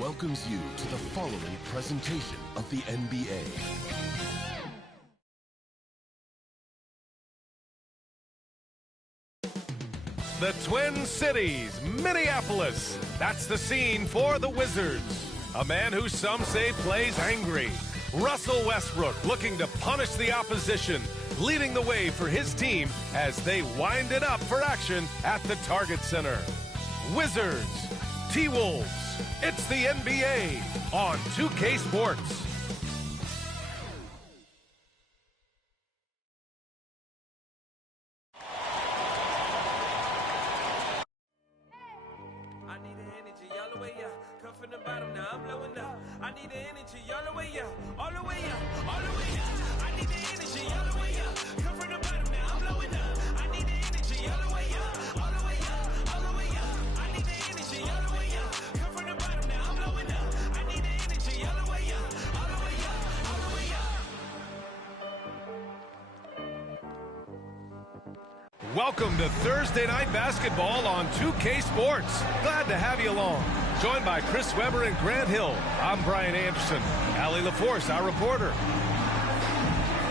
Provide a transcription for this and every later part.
welcomes you to the following presentation of the NBA. The Twin Cities, Minneapolis. That's the scene for the Wizards. A man who some say plays angry. Russell Westbrook looking to punish the opposition, leading the way for his team as they wind it up for action at the Target Center. Wizards, T-Wolves, it's the NBA on 2K Sports. Welcome to Thursday Night Basketball on 2K Sports. Glad to have you along. Joined by Chris Webber and Grant Hill, I'm Brian Anderson. Allie LaForce, our reporter.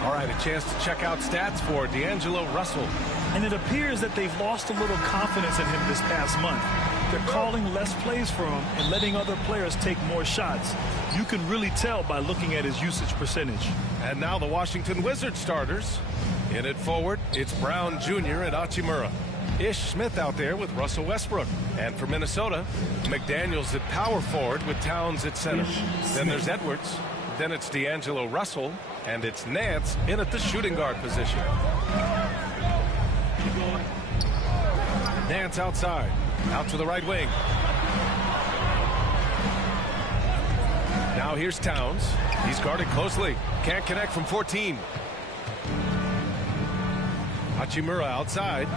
All right, a chance to check out stats for D'Angelo Russell. And it appears that they've lost a little confidence in him this past month. They're calling less plays for him and letting other players take more shots. You can really tell by looking at his usage percentage. And now the Washington Wizards starters. In it forward, it's Brown Jr. and Hachimura. Ish Smith out there with Russell Westbrook. And for Minnesota, McDaniels at power forward with Towns at center. Then there's Edwards. Then it's D'Angelo Russell. And it's Nance in at the shooting guard position. Nance outside. Out to the right wing. Now here's Towns. He's guarded closely. Can't connect from 14. Hachimura outside.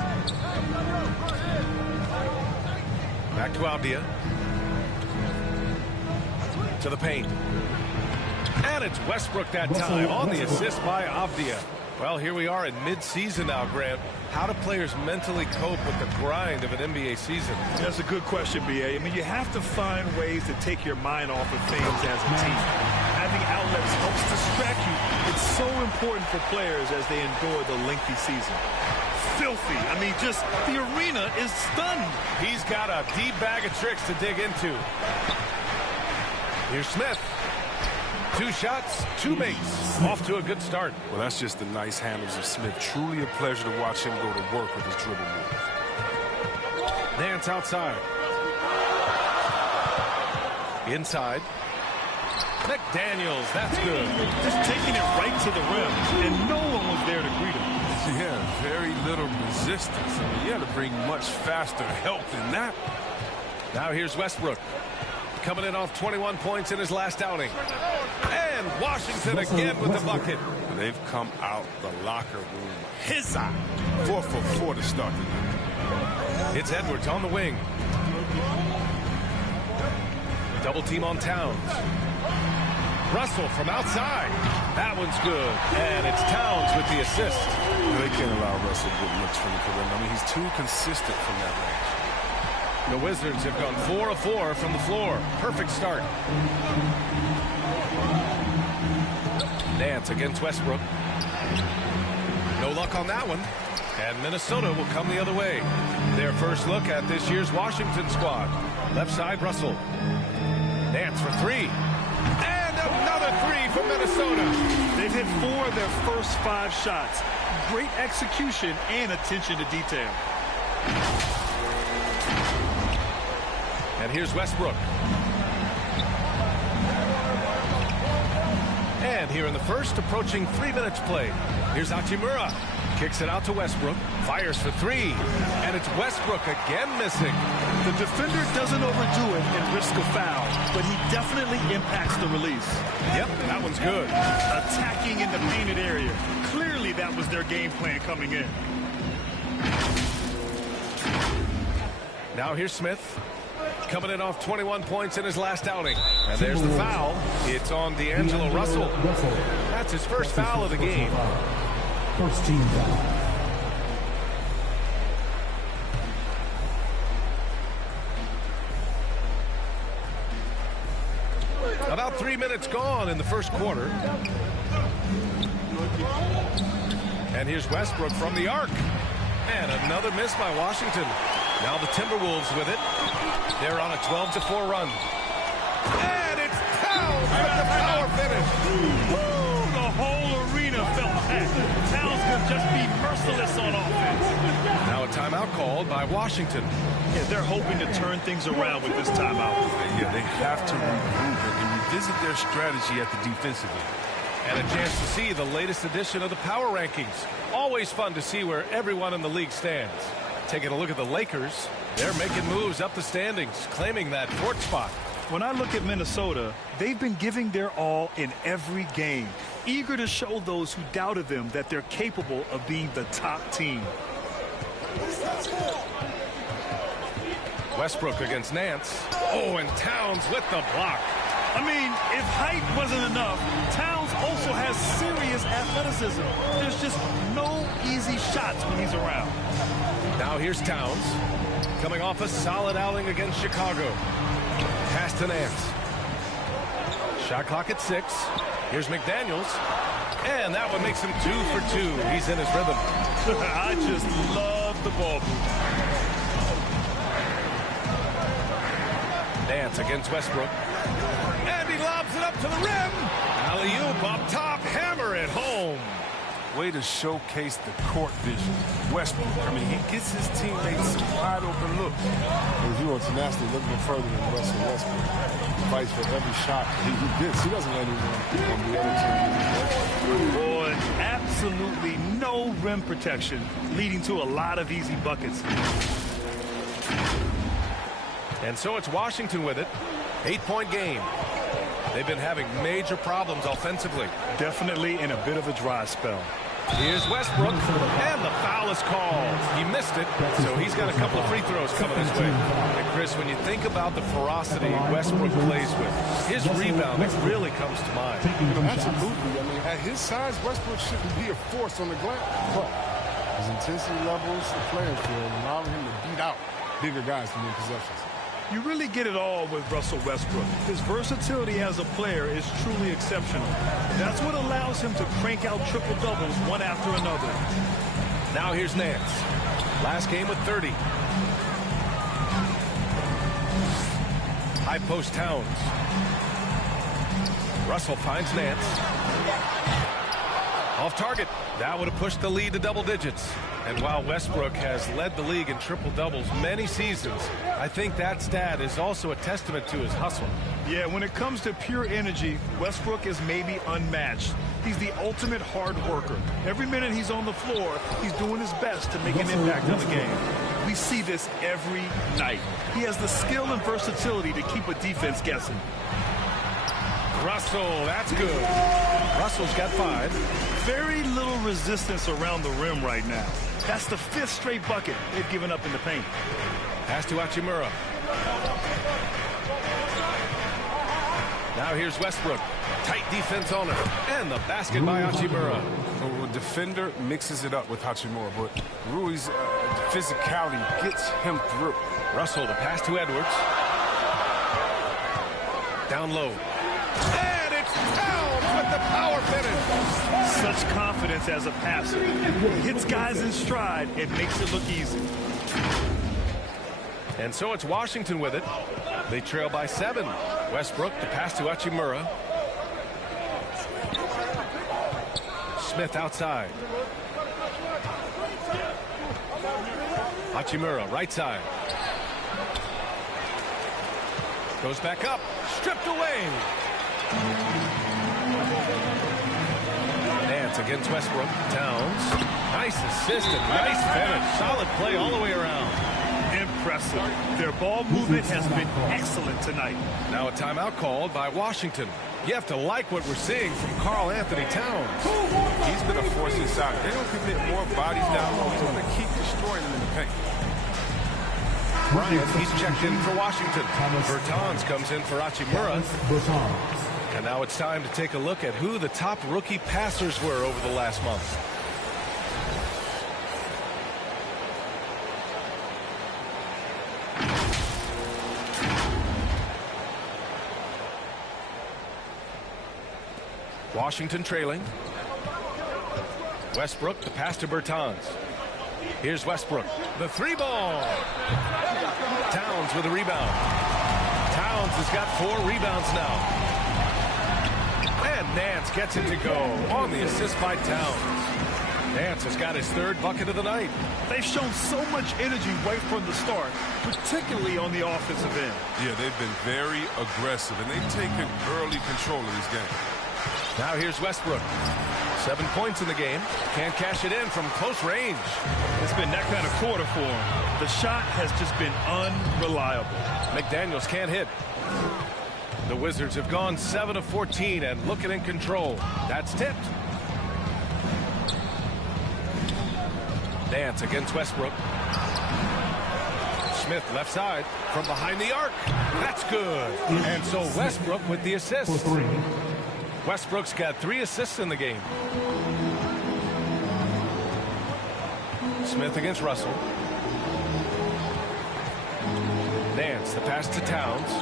Back to Avdia. To the paint. And it's Westbrook that time on the assist by Avdia. Well, here we are in mid-season now, Grant. How do players mentally cope with the grind of an NBA season? That's a good question, B.A. I mean, you have to find ways to take your mind off of things as a team. Having outlets helps distract you. It's so important for players as they endure the lengthy season. Filthy. I mean, just the arena is stunned. He's got a deep bag of tricks to dig into. Here's Smith. 2 shots, 2 makes. Off to a good start. Well, that's just the nice handles of Smith. Truly a pleasure to watch him go to work with his dribble move. Nance outside. Inside. McDaniels, that's good. Just taking it right to the rim, and no one was there to greet him. Yeah, very little resistance. I mean, you had to bring much faster help than that. Now here's Westbrook. Coming in off 21 points in his last outing. And Washington again with the bucket. They've come out the locker room. His eye. 4 for 4 to start the night. It's Edwards on the wing. Double team on Towns. Russell from outside. That one's good. And it's Towns with the assist. They can't allow Russell good looks from the perimeter. I mean, he's too consistent from that range. The Wizards have gone 4 of 4 from the floor. Perfect start. Nance against Westbrook. No luck on that one. And Minnesota will come the other way. Their first look at this year's Washington squad. Left side, Russell. Nance for 3. And another 3 for Minnesota. They've hit 4 of their first 5 shots. Great execution and attention to detail. And here's Westbrook. And here in the first, approaching 3 minutes played. Here's Hachimura. Kicks it out to Westbrook. Fires for 3. And it's Westbrook again missing. The defender doesn't overdo it and risk a foul, but he definitely impacts the release. Yep, that one's good. Attacking in the painted area. Clearly that was their game plan coming in. Now here's Smith. Coming in off 21 points in his last outing. And there's the foul. It's on D'Angelo Russell. That's his first foul of the game. First team foul. About 3 minutes gone in the first quarter. And here's Westbrook from the arc. And another miss by Washington. Now the Timberwolves with it. They're on a 12-4 run. And it's Towns with the power finish. Woo! The whole arena felt packed. Towns could just be merciless on offense. Now a timeout called by Washington. Yeah, they're hoping to turn things around with this timeout. Yeah, they have to regroup and revisit their strategy at the defensive end. And a chance to see the latest edition of the power rankings. Always fun to see where everyone in the league stands. Taking a look at the Lakers, they're making moves up the standings, claiming that fourth spot. When I look at Minnesota, they've been giving their all in every game, eager to show those who doubted them that they're capable of being the top team. Westbrook against Nance. Oh, and Towns with the block. I mean, if height wasn't enough, Towns also has serious athleticism. There's just no easy shots when he's around. Now here's Towns, coming off a solid outing against Chicago. Pass to Nance. Shot clock at 6. Here's McDaniels. And that one makes him 2 for 2. He's in his rhythm. I just love the ball move. Nance against Westbrook. And he lobs it up to the rim. Alley-oop up top. Hammer it home. Way to showcase the court vision. Westbrook, I mean, he gets his teammates some wide open looks. If you want tenacity, look no further than Russell Westbrook. He fights for every shot he gets. He doesn't let anyone on the other team. Boy, absolutely no rim protection, leading to a lot of easy buckets. And so it's Washington with it. 8-point game. They've been having major problems offensively. Definitely in a bit of a dry spell. Here's Westbrook, and the foul is called. He missed it, so he's got a couple of free throws coming his way. And Chris, when you think about the ferocity Westbrook plays with, his rebounding really comes to mind. Absolutely. I mean, at his size, Westbrook shouldn't be a force on the glass. But his intensity levels, the playing field, allowing him to beat out bigger guys from their possessions. You really get it all with Russell Westbrook. His versatility as a player is truly exceptional. That's what allows him to crank out triple-doubles one after another. Now here's Nance. Last game with 30. High post Towns. Russell finds Nance. Off target. That would have pushed the lead to double digits. And while Westbrook has led the league in triple-doubles many seasons, I think that stat is also a testament to his hustle. Yeah, when it comes to pure energy, Westbrook is maybe unmatched. He's the ultimate hard worker. Every minute he's on the floor, he's doing his best to make an impact on the game. We see this every night. He has the skill and versatility to keep a defense guessing. Russell, that's good. Russell's got 5. Very little resistance around the rim right now. That's the 5th straight bucket they've given up in the paint. Pass to Hachimura. Now here's Westbrook. Tight defense on it. And the basket by Hachimura. So a defender mixes it up with Hachimura, but Rui's physicality gets him through. Russell, the pass to Edwards. Down low. And it's Towns with the power finish. Such confidence as a passer. He hits guys in stride and makes it look easy. And so it's Washington with it. They trail by 7. Westbrook, the pass to Hachimura. Smith outside. Hachimura, right side. Goes back up. Stripped away. Nance against Westbrook. Towns. Nice assist and nice finish. Solid play all the way around. Impressive. Their ball movement has been excellent tonight. Now a timeout called by Washington. You have to like what we're seeing from Karl Anthony Towns. He's been a force inside. They don't commit more bodies down low. He's going to keep destroying them in the paint. Bryant, he's checked in for Washington. Bertans comes in for Hachimura. And now it's time to take a look at who the top rookie passers were over the last month. Washington trailing. Westbrook, the pass to Bertans. Here's Westbrook. The three ball. Towns with a rebound. Towns has got 4 rebounds now. And Nance gets it to go on the assist by Towns. Nance has got his 3rd bucket of the night. They've shown so much energy right from the start, particularly on the offensive end. Yeah, they've been very aggressive, and they've taken early control of this game. Now here's Westbrook. 7 points in the game. Can't cash it in from close range. It's been that kind of quarter for him. The shot has just been unreliable. McDaniels can't hit. The Wizards have gone 7 of 14 and looking in control. That's tipped. Nance against Westbrook. Smith left side from behind the arc. That's good. And so Westbrook with the assist. Westbrook's got 3 assists in the game. Smith against Russell. Nance, the pass to Towns.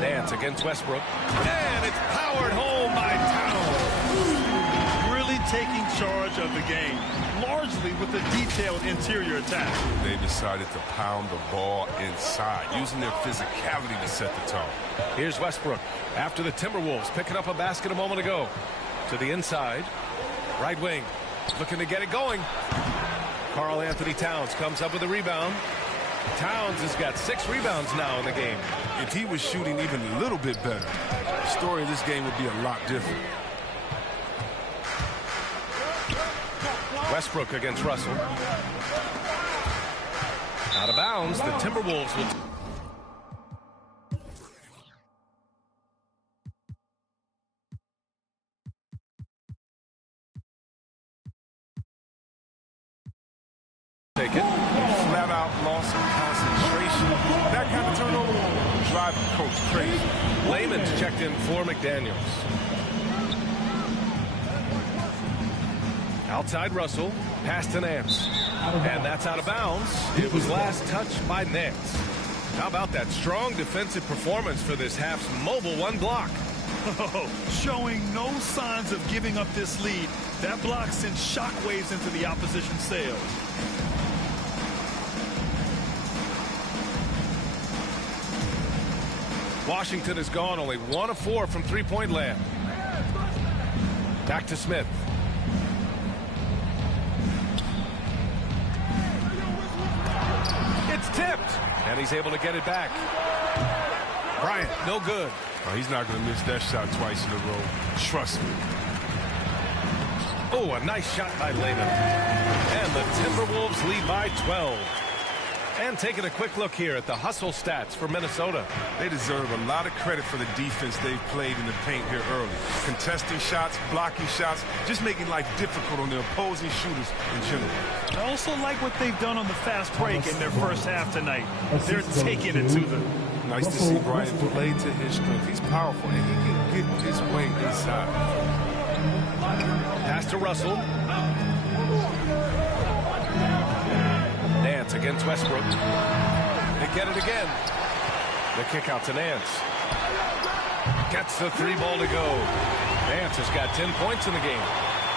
Nance against Westbrook. And it's powered home by Towns. Really taking charge of the game, largely with a detailed interior attack. They decided to pound the ball inside, using their physicality to set the tone. Here's Westbrook after the Timberwolves picking up a basket a moment ago. To the inside. Right wing. Looking to get it going. Karl Anthony Towns comes up with a rebound. Towns has got 6 rebounds now in the game. If he was shooting even a little bit better, the story of this game would be a lot different. Westbrook against Russell. Out of bounds. The Timberwolves will... take it. Flat out loss of concentration. That kind of turnover will drive the coach crazy. Layman's checked in for McDaniels. Outside Russell. Pass to Nance. And that's out of bounds. It was last touched by Nance. How about that strong defensive performance for this half's mobile 1 block? Showing no signs of giving up this lead. That block sends shockwaves into the opposition sails. Washington has gone only 1 of 4 from 3-point land. Back to Smith. It's tipped. And he's able to get it back. Bryant, no good. Oh, he's not going to miss that shot twice in a row. Trust me. Oh, a nice shot by Layman. And the Timberwolves lead by 12. And taking a quick look here at the hustle stats for Minnesota. They deserve a lot of credit for the defense they've played in the paint here early. Contesting shots, blocking shots, just making life difficult on the opposing shooters in general. I also like what they've done on the fast break in their first half tonight. They're taking it to them. Nice to see Bryant play to his strength. He's powerful, and he can get his way inside. Pass to Russell. Nance against Westbrook. They get it again. The kick out to Nance. Gets the 3 ball to go. Nance has got 10 points in the game.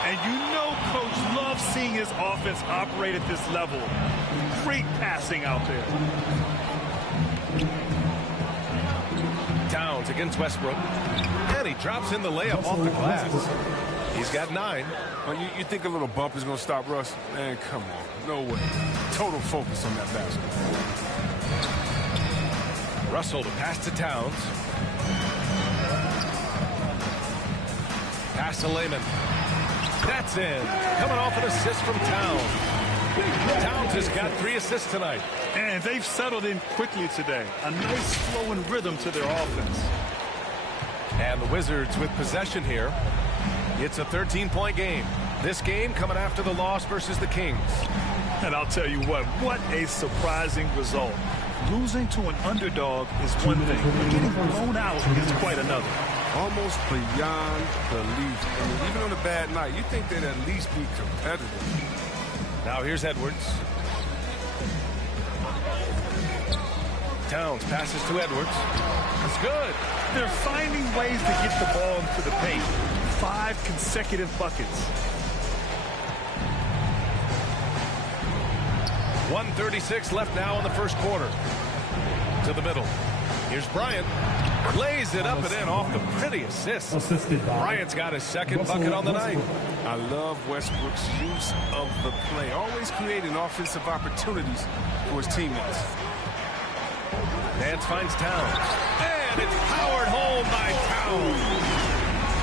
And you know Coach loves seeing his offense operate at this level. Great passing out there. Towns against Westbrook. And he drops in the layup off the glass. He's got 9. Well, you think a little bump is going to stop Russ? Man, come on. No way. Total focus on that basket. Russell to pass to Towns. Pass to Layman. That's in. Coming off an assist from Towns. Towns has got 3 assists tonight. And they've settled in quickly today. A nice flow and rhythm to their offense. And the Wizards with possession here. It's a 13-point game. This game coming after the loss versus the Kings. And I'll tell you what a surprising result. Losing to an underdog is one thing, but getting blown out is quite another. Almost beyond belief. I mean, even on a bad night, you think they'd at least be competitive. Now here's Edwards. Towns passes to Edwards. That's good. They're finding ways to get the ball into the paint. 5 consecutive buckets. 1:36 left now in the first quarter. To the middle. Here's Bryant. Lays it up and in off the pretty assist. Bryant's got his second bucket on the night. I love Westbrook's use of the play, always creating offensive opportunities for his teammates. Nance finds Towns. And it's powered home by Towns.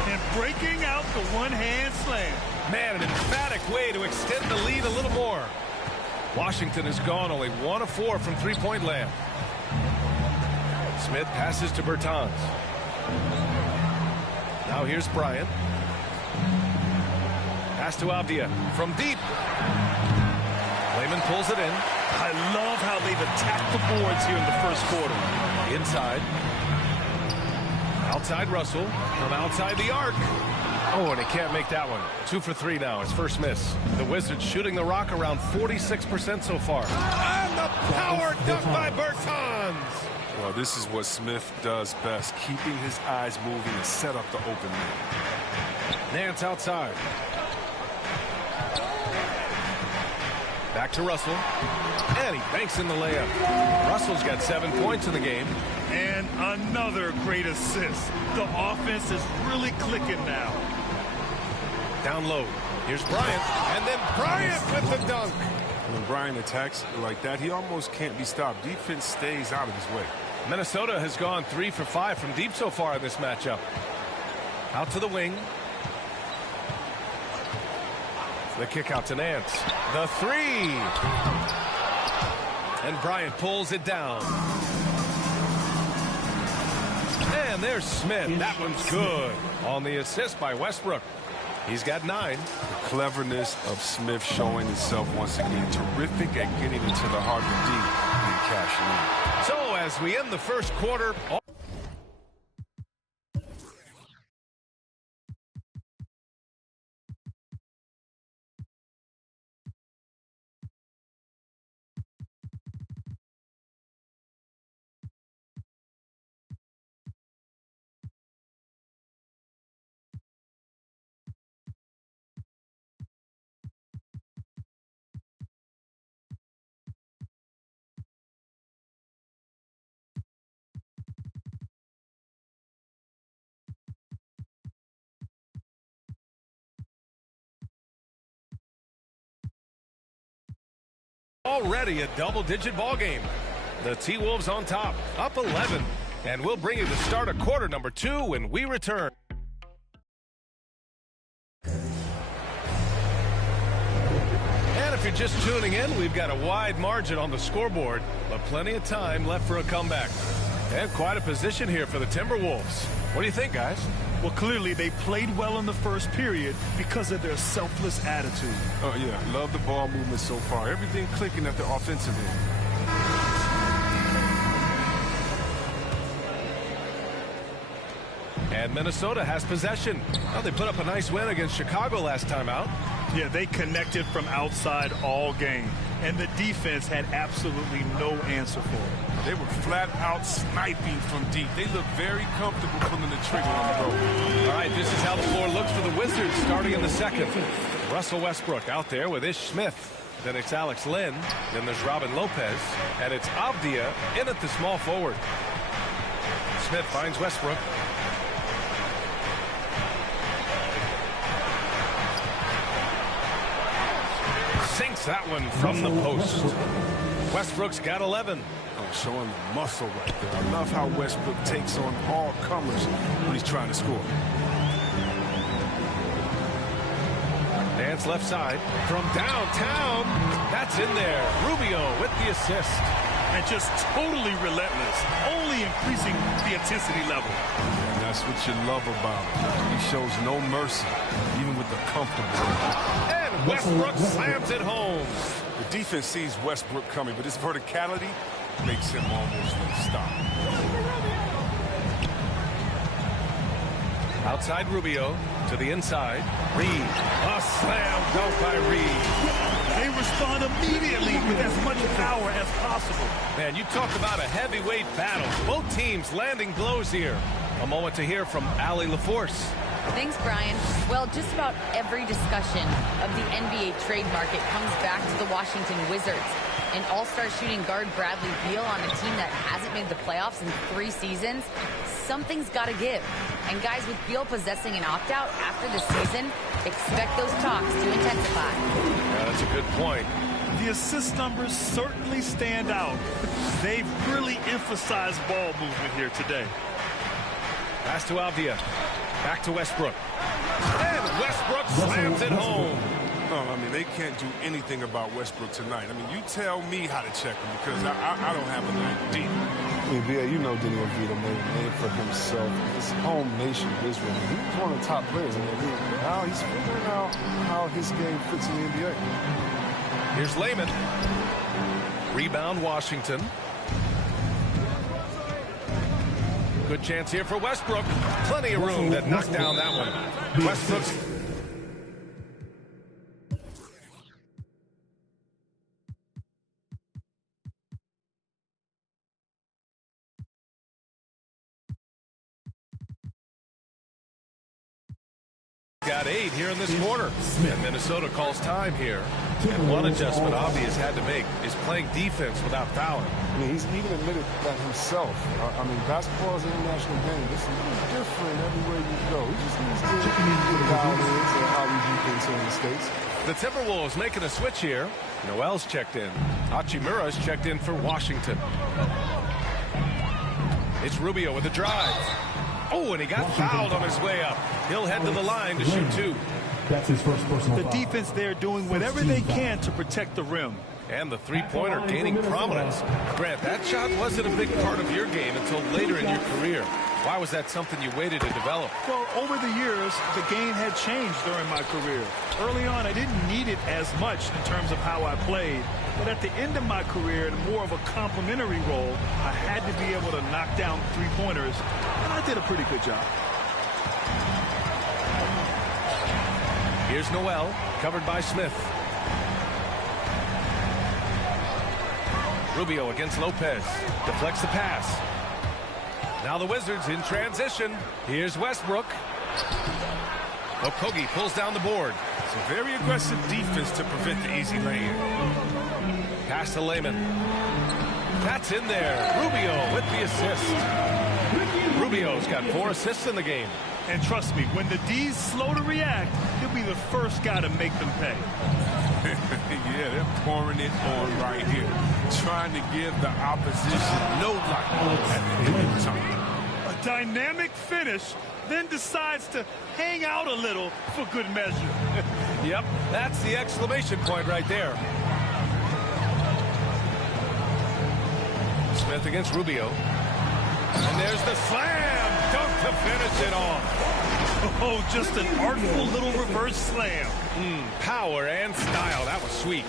And breaking out the one-hand slam. Man, an emphatic way to extend the lead a little more. Washington has gone only 1 of 4 from three-point land. Smith passes to Bertans. Now here's Bryant. Pass to Avdia from deep. Layman pulls it in. I love how they've attacked the boards here in the first quarter. Inside. Outside Russell. From outside the arc. Oh, and he can't make that one. 2 for 3 now. His first miss. The Wizards shooting the rock around 46% so far. And the power dunk by Bertans. Well, this is what Smith does best, keeping his eyes moving and set up the open man. Nance outside. Back to Russell. And he banks in the layup. Russell's got 7 points in the game. And another great assist. The offense is really clicking now. Down low. Here's Bryant. And then Bryant with the dunk. When Bryant attacks like that, he almost can't be stopped. Defense stays out of his way. Minnesota has gone 3 for 5 from deep so far in this matchup. Out to the wing. The kick out to Nance. The 3. And Bryant pulls it down. And there's Smith. That one's good. On the assist by Westbrook. He's got 9. The cleverness of Smith showing itself once again. Terrific at getting into the heart of the deep and cashing in. So as we end the first quarter... Already a double-digit ball game. The T-Wolves on top, up 11. And we'll bring you the start of quarter number 2 when we return. And if you're just tuning in, we've got a wide margin on the scoreboard, but plenty of time left for a comeback. And quite a position here for the Timberwolves. What do you think, guys? Well, clearly they played well in the first period because of their selfless attitude. Oh, yeah. Love the ball movement so far. Everything clicking at the offensive end. And Minnesota has possession. Well, they put up a nice win against Chicago last time out. Yeah, they connected from outside all game. And the defense had absolutely no answer for it. They were flat out sniping from deep. They look very comfortable pulling the trigger on the road. All right, this is how the floor looks for the Wizards starting in the second. Russell Westbrook out there with Ish Smith. Then it's Alex Len. Then there's Robin Lopez. And it's Avdia in at the small forward. Smith finds Westbrook. Sinks that one from the post. Westbrook's got 11. Oh, showing the muscle right there. I love how Westbrook takes on all comers when he's trying to score. Nance left side from downtown. That's in there. Rubio with the assist. And just totally relentless, only increasing the intensity level. And that's what you love about him. He shows no mercy, even with the comfortable. And Westbrook slams it home. The defense sees Westbrook coming, but his verticality makes him almost stop. Outside Rubio to the inside. Reed. A slam dunk by Reed. They respond immediately with as much power as possible. Man, you talk about a heavyweight battle. Both teams landing blows here. A moment to hear from Allie LaForce. Thanks, Brian. Well, just about every discussion of the NBA trade market comes back to the Washington Wizards. And all-star shooting guard Bradley Beal on a team that hasn't made the playoffs in 3 seasons, something's got to give. And guys, with Beal possessing an opt-out after the season, expect those talks to intensify. Yeah, that's a good point. The assist numbers certainly stand out. They've really emphasized ball movement here today. Pass to Avdia. Back to Westbrook. And Westbrook slams it home. No, I mean, they can't do anything about Westbrook tonight. I mean, you tell me how to check him because I don't have an idea. I mean, yeah, you know Denny Oviedo made a name for himself. His home nation of Israel. He was one of the top players in the league. Now he's figuring out how his game fits in the NBA. Here's Layman. Rebound, Washington. Good chance here for Westbrook. Plenty of room to knock down that one. Westbrook's... got 8 here in this quarter. And Minnesota calls time here. And one adjustment Avdi has had to make is playing defense without fouling. I mean, he's even admitted that himself. I mean, basketball is an international game. It's a little different everywhere you go. He just needs to get dialed into how we do things here in the States. The Timberwolves making a switch here. Noel's checked in. Hachimura's checked in for Washington. It's Rubio with a drive. Oh, and he got fouled on his way up. He'll head to the line to shoot 2. That's his first personal The foul. defense there doing whatever they can to protect the rim. And the three-pointer gaining prominence. Grant, that shot wasn't a big part of your game until later in your career. Why was that something you waited to develop? Well, over the years, the game had changed during my career. Early on, I didn't need it as much in terms of how I played. But at the end of my career, in more of a complementary role, I had to be able to knock down three-pointers, and I did a pretty good job. Here's Noel, covered by Smith. Rubio against Lopez. Deflects the pass. Now the Wizards in transition. Here's Westbrook. Okogie pulls down the board. It's a very aggressive defense to prevent the easy lane. Pass to Layman. That's in there. Rubio with the assist. Rubio's got 4 assists in the game. And trust me, when the D's slow to react, he'll be the first guy to make them pay. Yeah, they're pouring it on right here. Trying to give the opposition no life at any time. A dynamic finish, then decides to hang out a little for good measure. Yep, that's the exclamation point right there. Smith against Rubio. And there's the slam dunk to finish it off. Oh, just an artful little reverse slam. Power and style. That was sweet.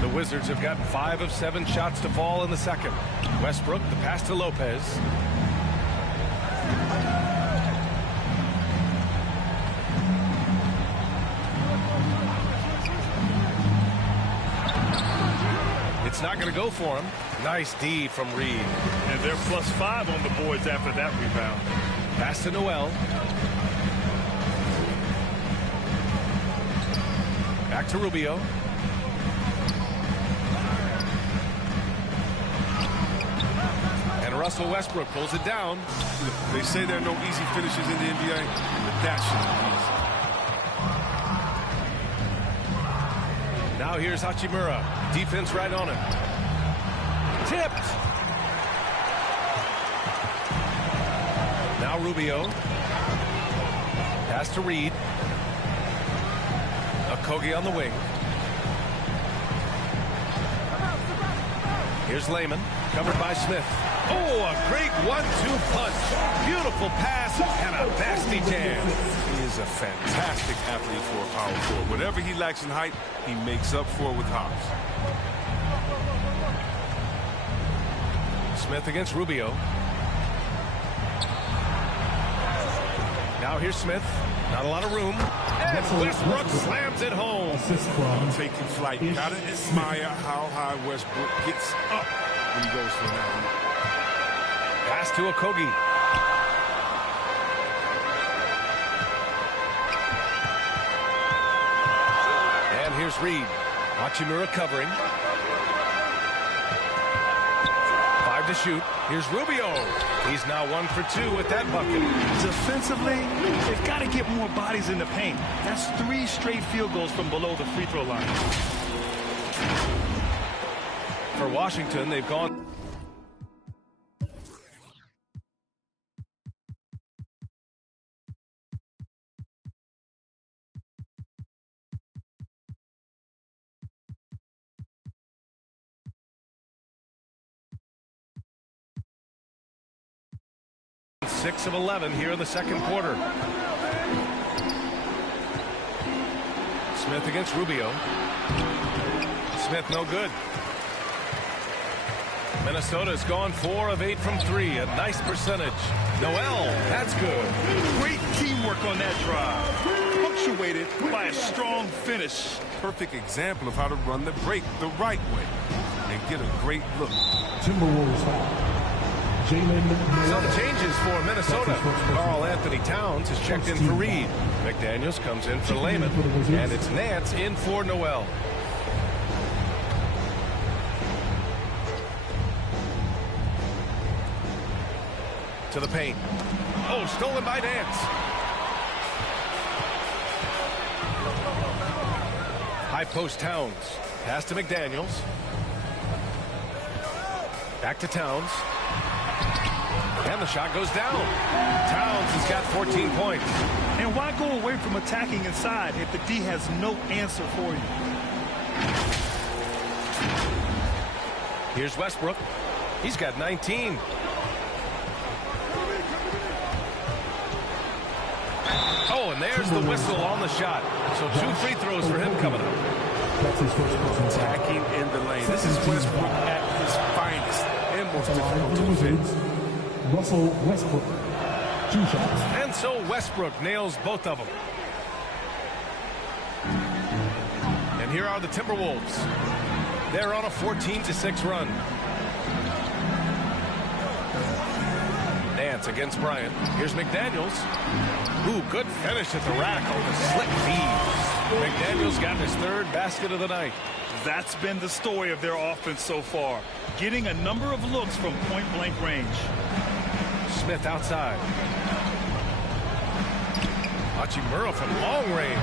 The Wizards have got 5 of 7 shots to fall in the second. Westbrook, the pass to Lopez. It's not going to go for him. Nice D from Reed. And they're +5 on the boards after that rebound. Pass to Noel. Back to Rubio. And Russell Westbrook pulls it down. They say there are no easy finishes in the NBA, but that should be easy. Now here's Hachimura. Defense right on him. Tipped. Now Rubio. Pass to Reed. Okogie on the wing. Here's Layman, covered by Smith. Oh, a great 1-2 punch. Beautiful pass and a nasty jam. He is a fantastic athlete for a power forward. Whatever he lacks in height, he makes up for it with hops. Smith against Rubio. Now here's Smith. Not a lot of room. And Westbrook slams it home. Assist from Taking flight. Gotta admire how high Westbrook gets up when he goes for that. Pass to Okogie. And here's Reed. Hachimura covering. 5 to shoot. Here's Rubio. He's now 1 for 2 with that bucket. Defensively, they've got to get more bodies in the paint. That's 3 straight field goals from below the free throw line. For Washington, they've gone. Six of 11 here in the second quarter. Smith against Rubio. Smith no good. Minnesota's gone 4 of 8 from 3. A nice percentage. Noel, that's good. Great teamwork on that drive. Punctuated by a strong finish. Perfect example of how to run the break the right way and get a great look. Timberwolves foul. Some changes for Minnesota. Karl Anthony Towns is checked in for Reed. McDaniels comes in for Lehman. And it's Nance in for Noel. To the paint. Oh, stolen by Nance. High post Towns. Pass to McDaniels. Back to Towns. And the shot goes down. Towns has got 14 points. And why go away from attacking inside if the D has no answer for you? Here's Westbrook. He's got 19. Oh, and there's the whistle on the shot. So 2 free throws for him coming up. Attacking in the lane. This is Westbrook at his finest and most difficult to defend. Russell Westbrook, 2 shots. And so Westbrook nails both of them. And here are the Timberwolves. They're on a 14-6 run. Nance against Bryant. Here's McDaniels. Ooh, good finish at the rack on the slick feed. McDaniels got his 3rd basket of the night. That's been the story of their offense so far. Getting a number of looks from point-blank range. Smith outside. Hachimura from long range.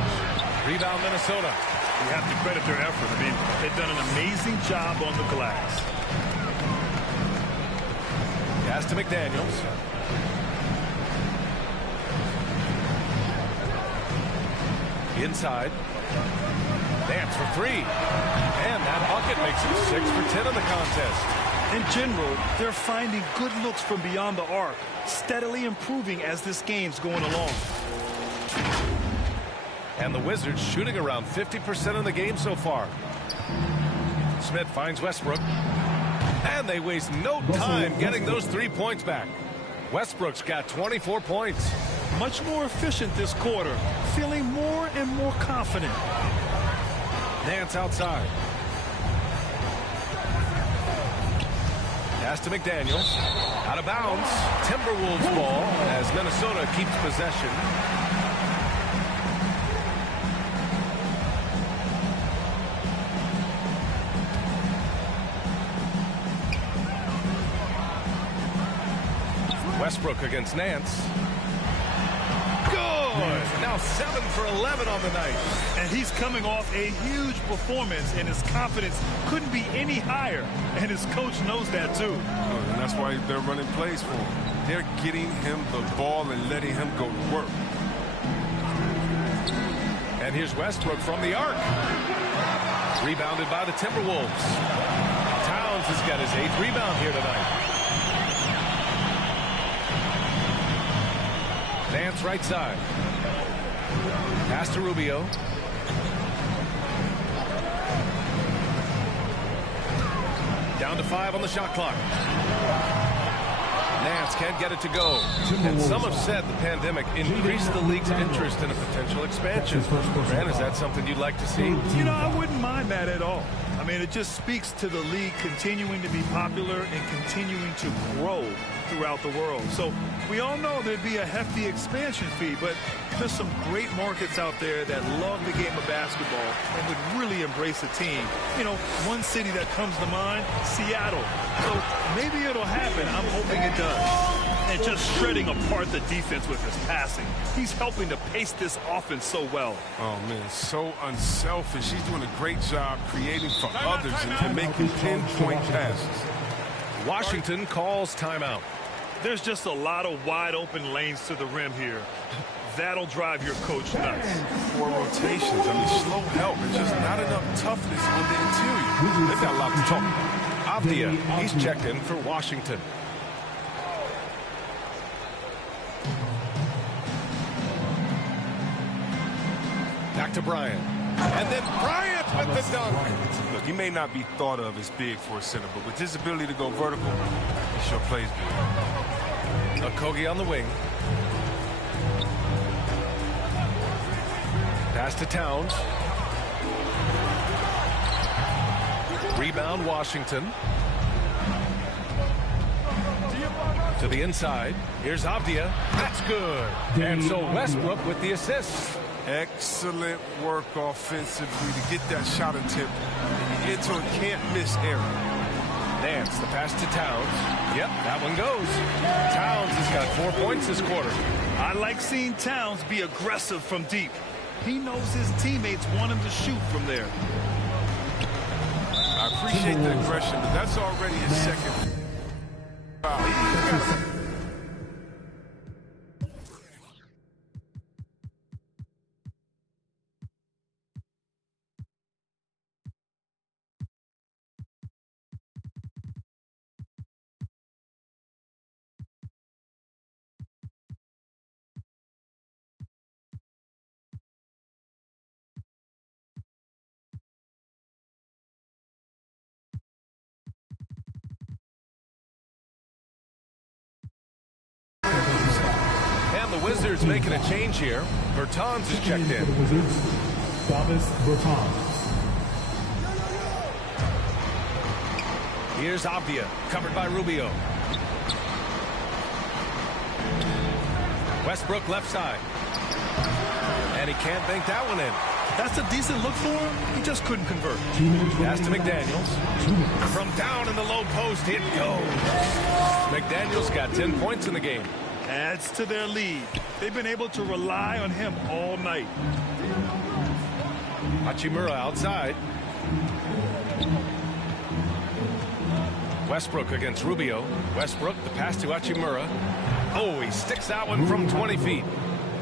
Rebound Minnesota. You have to credit their effort. I mean, they've done an amazing job on the glass. Pass to McDaniels. Inside. Nance for 3. And that bucket makes it 6 for 10 in the contest. In general, they're finding good looks from beyond the arc, steadily improving as this game's going along. And the Wizards shooting around 50% in the game so far. Smith finds Westbrook. And they waste no time getting those 3 points back. Westbrook's got 24 points. Much more efficient this quarter, feeling more and more confident. Nance outside. Pass to McDaniels. Out of bounds. Timberwolves ball as Minnesota keeps possession. Westbrook against Nance. Good! Now 7 for 11 on the night. And he's coming off a huge performance, and his confidence couldn't be any higher. And his coach knows that, too. And that's why they're running plays for him. They're getting him the ball and letting him go to work. And here's Westbrook from the arc. Rebounded by the Timberwolves. Towns has got his 8th rebound here tonight. Nance right side. Pass to Rubio. Down to 5 on the shot clock. Nance Nuggets can't get it to go. And some have said the pandemic increased the league's interest in a potential expansion. Grant, is that something you'd like to see? You know, I wouldn't mind that at all. I mean, it just speaks to the league continuing to be popular and continuing to grow throughout the world. So we all know there'd be a hefty expansion fee, but there's some great markets out there that love the game of basketball and would really embrace a team. You know, one city that comes to mind, Seattle. So maybe it'll happen. I'm hoping it does. And just shredding apart the defense with his passing. He's helping to pace this offense so well. Oh, man, so unselfish. He's doing a great job creating for others and making pinpoint passes. Washington calls timeout. There's just a lot of wide open lanes to the rim here. That'll drive your coach nuts. 4 rotations. I mean, slow help. It's just not enough toughness on the interior. They've got a lot to talk about. Avdia, he's checked in for Washington. Back to Bryant. And then Bryant with the dunk. Look, he may not be thought of as big for a center, but with his ability to go vertical, he sure plays big. Okogie on the wing. Pass to Towns. Rebound Washington. To the inside. Here's Avdia. That's good. And so Westbrook with the assist. Excellent work offensively to get that shot attempt into a can't-miss area. Nance, the pass to Towns. Yep, that one goes. Towns has got 4 points this quarter. I like seeing Towns be aggressive from deep. He knows his teammates want him to shoot from there. I appreciate the aggression, but that's already his second foul. And the Wizards making a change here. Bertans is checked in. Davis Bertans. Here's Avdia, covered by Rubio. Westbrook left side. And he can't bank that one in. That's a decent look for him. He just couldn't convert. Pass to McDaniels. From down in the low post, it goes. McDaniels got 10 points in the game. Adds to their lead. They've been able to rely on him all night. Hachimura outside. Westbrook against Rubio. Westbrook, the pass to Hachimura. Oh, he sticks that one from 20 feet.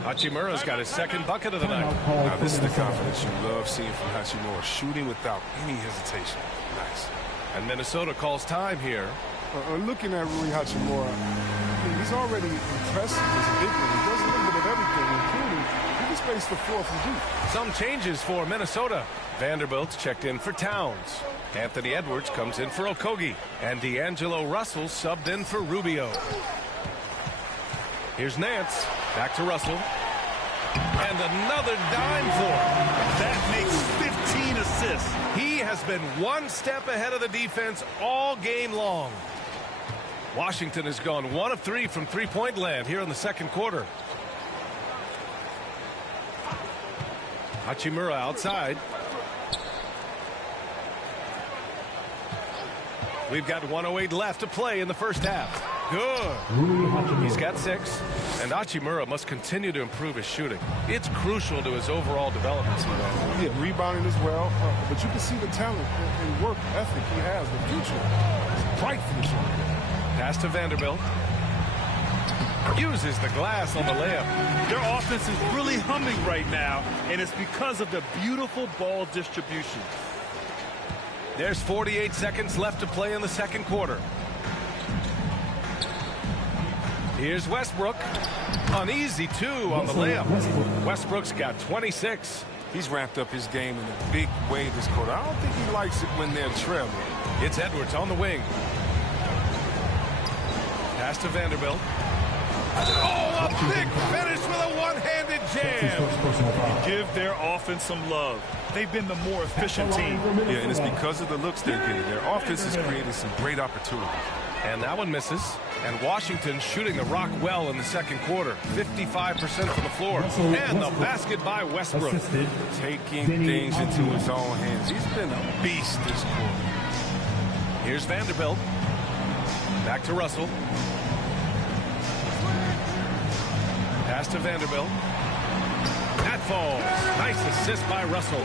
Hachimura's got his second bucket of the night. Now, this is the confidence you love seeing from Hachimura, shooting without any hesitation. Nice. And Minnesota calls time here. Looking at Rui Hachimura, he's already impressive as a big one. He does a little bit of everything, including he can space the floor from deep. Some changes for Minnesota. Vanderbilt's checked in for Towns. Anthony Edwards comes in for Okogie. And D'Angelo Russell subbed in for Rubio. Here's Nance. Back to Russell. And another dime for him. That makes 15 assists. He has been one step ahead of the defense all game long. Washington has gone 1 of 3 from three-point land here in the second quarter. Hachimura outside. We've got 1:08 left to play in the first half. Good. He's got 6. And Hachimura must continue to improve his shooting. It's crucial to his overall development. Yeah, rebounding as well. But you can see the talent and work ethic he has. The future is bright for this one. Pass to Vanderbilt. Uses the glass on the layup. Their offense is really humming right now, and it's because of the beautiful ball distribution. There's 48 seconds left to play in the second quarter. Here's Westbrook. An easy 2 on the layup. Westbrook's got 26. He's ramped up his game in a big way this quarter. I don't think he likes it when they're trailing. It's Edwards on the wing. Pass to Vanderbilt. Oh, a big finish with a one-handed jam. Give their offense some love. They've been the more efficient team. Yeah, and it's because of the looks they're getting. Their offense has created some great opportunities. And that one misses. And Washington shooting the rock well in the second quarter. 55% from the floor. And the basket by Westbrook. Taking things into his own hands. He's been a beast this quarter. Here's Vanderbilt. Back to Russell. Pass to Vanderbilt. That falls. Nice assist by Russell.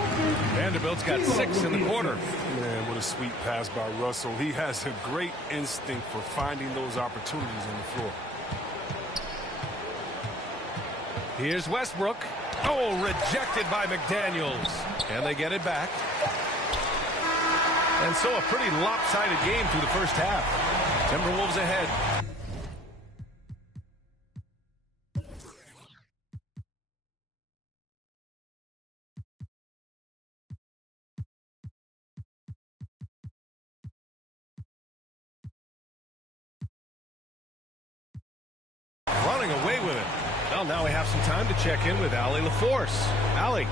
Vanderbilt's got 6 in the quarter. Man, what a sweet pass by Russell. He has a great instinct for finding those opportunities on the floor. Here's Westbrook. Oh, rejected by McDaniels. And they get it back. And so a pretty lopsided game through the first half. Timberwolves ahead. Running away with it. Well, now we have some time to check in with Allie LaForce. Allie.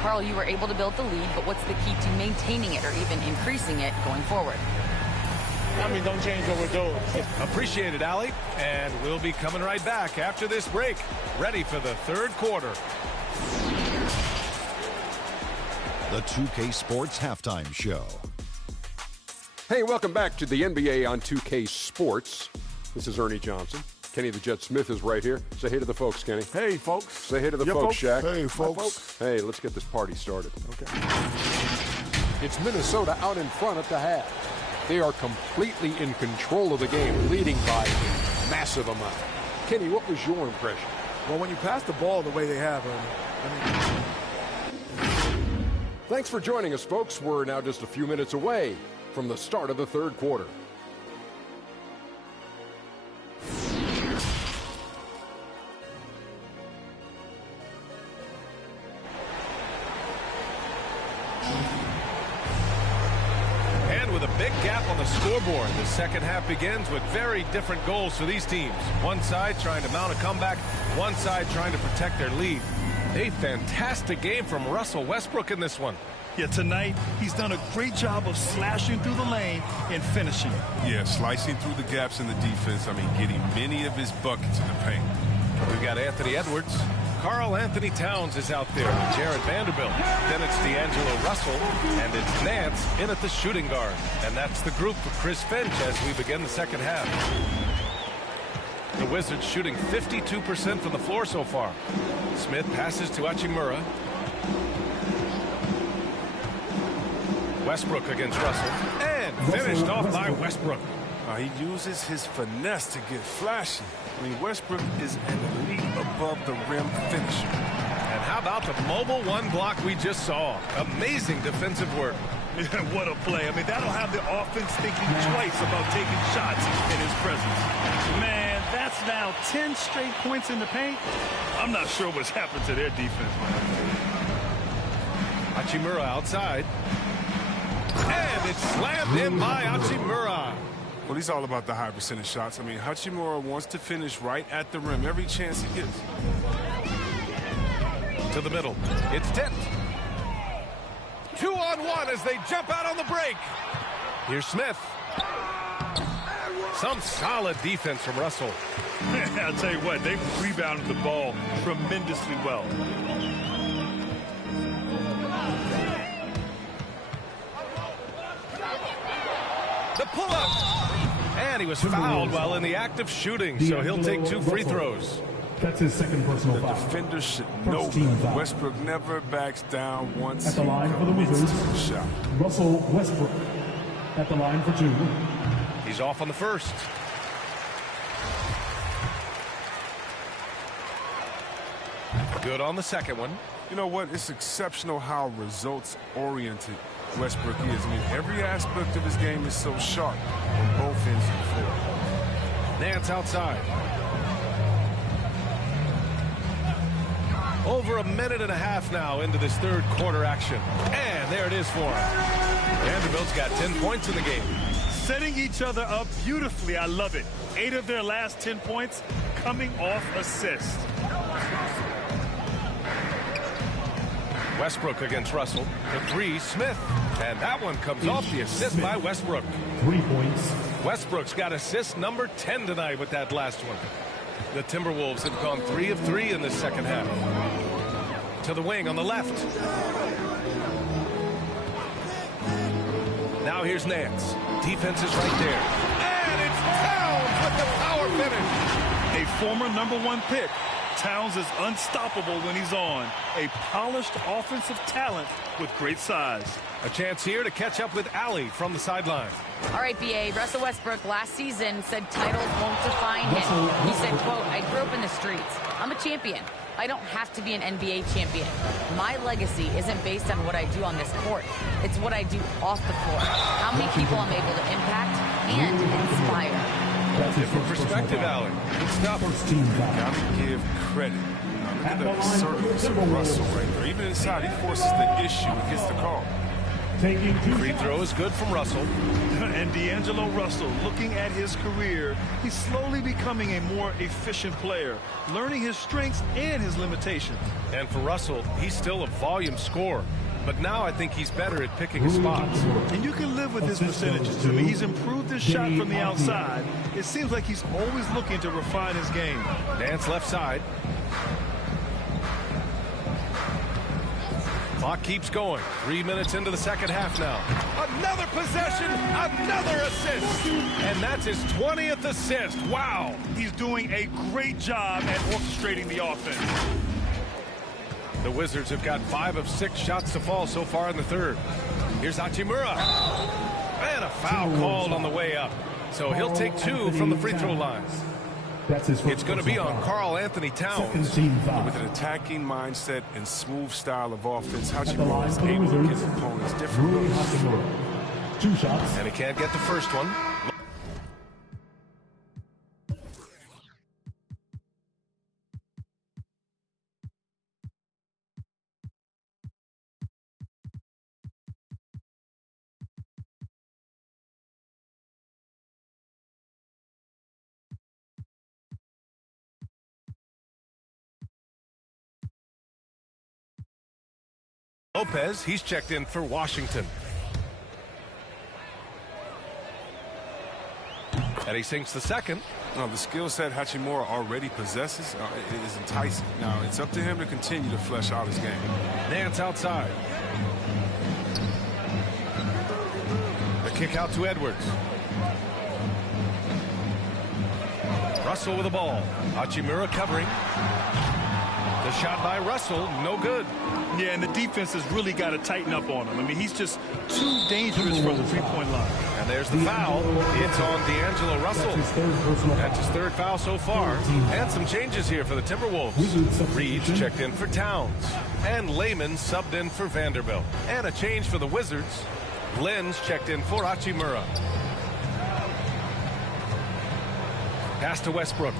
Carl, you were able to build the lead, but what's the key to maintaining it or even increasing it going forward? Don't change what we're doing. Appreciate it, Allie. And we'll be coming right back after this break. Ready for the third quarter. The 2K Sports Halftime Show. Hey, welcome back to the NBA on 2K Sports. This is Ernie Johnson. Kenny the Jet Smith is right here. Say hey to the folks, Kenny. Hey, folks. Say hey to the folks, Shaq. Hey, folks. Hey, let's get this party started. Okay. It's Minnesota out in front at the half. They are completely in control of the game, leading by a massive amount. Kenny, what was your impression? Well, when you pass the ball the way they have, Thanks for joining us, folks. We're now just a few minutes away from the start of the third quarter. Big gap on the scoreboard. The second half begins with very different goals for these teams. One side trying to mount a comeback, one side trying to protect their lead. A fantastic game from Russell Westbrook in this one. Yeah, tonight he's done a great job of slashing through the lane and finishing. Yeah, slicing through the gaps in the defense. Getting many of his buckets in the paint. We've got Anthony Edwards. Karl Anthony Towns is out there with Jared Vanderbilt. Then it's D'Angelo Russell, and it's Nance in at the shooting guard. And that's the group for Chris Finch as we begin the second half. The Wizards shooting 52% from the floor so far. Smith passes to Hachimura. Westbrook against Russell. And finished off by Westbrook. He uses his finesse to get flashy. Westbrook is an elite above the rim finisher. And how about the mobile one block we just saw? Amazing defensive work. What a play. That'll have the offense thinking twice about taking shots in his presence. Man, that's now 10 straight points in the paint. I'm not sure what's happened to their defense. Hachimura outside. And it's slammed in by Hachimura. Well, he's all about the high percentage shots. Hachimura wants to finish right at the rim every chance he gets. To the middle. It's tipped. 2-on-1 as they jump out on the break. Here's Smith. Some solid defense from Russell. I'll tell you what, they've rebounded the ball tremendously well. The pull-up. And he was fouled while in the act of shooting, so he'll take 2 free throws. That's his second personal foul. The defender should know Westbrook never backs down once at the line for the Wizards. Shot. Russell Westbrook at the line for 2. He's off on the first. Good on the second one. You know what? It's exceptional how results-oriented Westbrook is. Every aspect of his game is so sharp on both ends of the floor. Nance outside. Over a minute and a half now into this third quarter action. And there it is for him. Vanderbilt's got 10 points in the game. setting each other up beautifully. I love it. 8 of their last 10 points coming off assists. Westbrook against Russell. The 3, Smith. And that one comes off the assist by Westbrook. 3 points. Westbrook's got assist number 10 tonight with that last one. The Timberwolves have gone 3 of 3 in the second half. To the wing on the left. Now here's Nance. Defense is right there. And it's Towns with the power finish. A former #1 pick. Towns is unstoppable when he's on. A polished offensive talent with great size. A chance here to catch up with Allie from the sideline. All right, BA, Russell Westbrook last season said titles won't define him. He said, quote, I grew up in the streets. I'm a champion. I don't have to be an NBA champion. My legacy isn't based on what I do on this court. It's what I do off the court. How many people I'm able to impact and inspire. Different perspective, Allie. Good stuff. Gotta give credit. Look at the assertiveness of Russell right there. Even inside, he forces the issue and gets the call. Free throw is good from Russell. And D'Angelo Russell, looking at his career, he's slowly becoming a more efficient player, learning his strengths and his limitations. And for Russell, he's still a volume scorer. But now I think he's better at picking his spots. And you can live with his percentages. I mean, he's improved his shot from the outside. It seems like he's always looking to refine his game. Nance left side. Clock keeps going. 3 minutes into the second half now. Another possession, another assist. And that's his 20th assist. Wow. He's doing a great job at orchestrating the offense. The Wizards have got 5 of 6 shots to fall so far in the third. Here's Hachimura. And a foul called on the way up. So he'll take 2 from the free throw line. It's going to be on Karl Anthony Towns. With an attacking mindset and smooth style of offense, Hachimura is able to give opponents different looks. 2 shots. And he can't get the first one. Lopez, he's checked in for Washington. And he sinks the second. Now, the skill set Hachimura already possesses is enticing. Now, it's up to him to continue to flesh out his game. Nance outside. The kick out to Edwards. Russell with the ball. Hachimura covering. The shot by Russell, no good. Yeah, and the defense has really got to tighten up on him. I mean, he's just too dangerous from the three-point line. And there's the foul. It's on D'Angelo Russell. That's his 3rd foul so far. And some changes here for the Timberwolves. Reed's checked in for Towns. And Layman subbed in for Vanderbilt. And a change for the Wizards. Lenz checked in for Hachimura. Pass to Westbrook.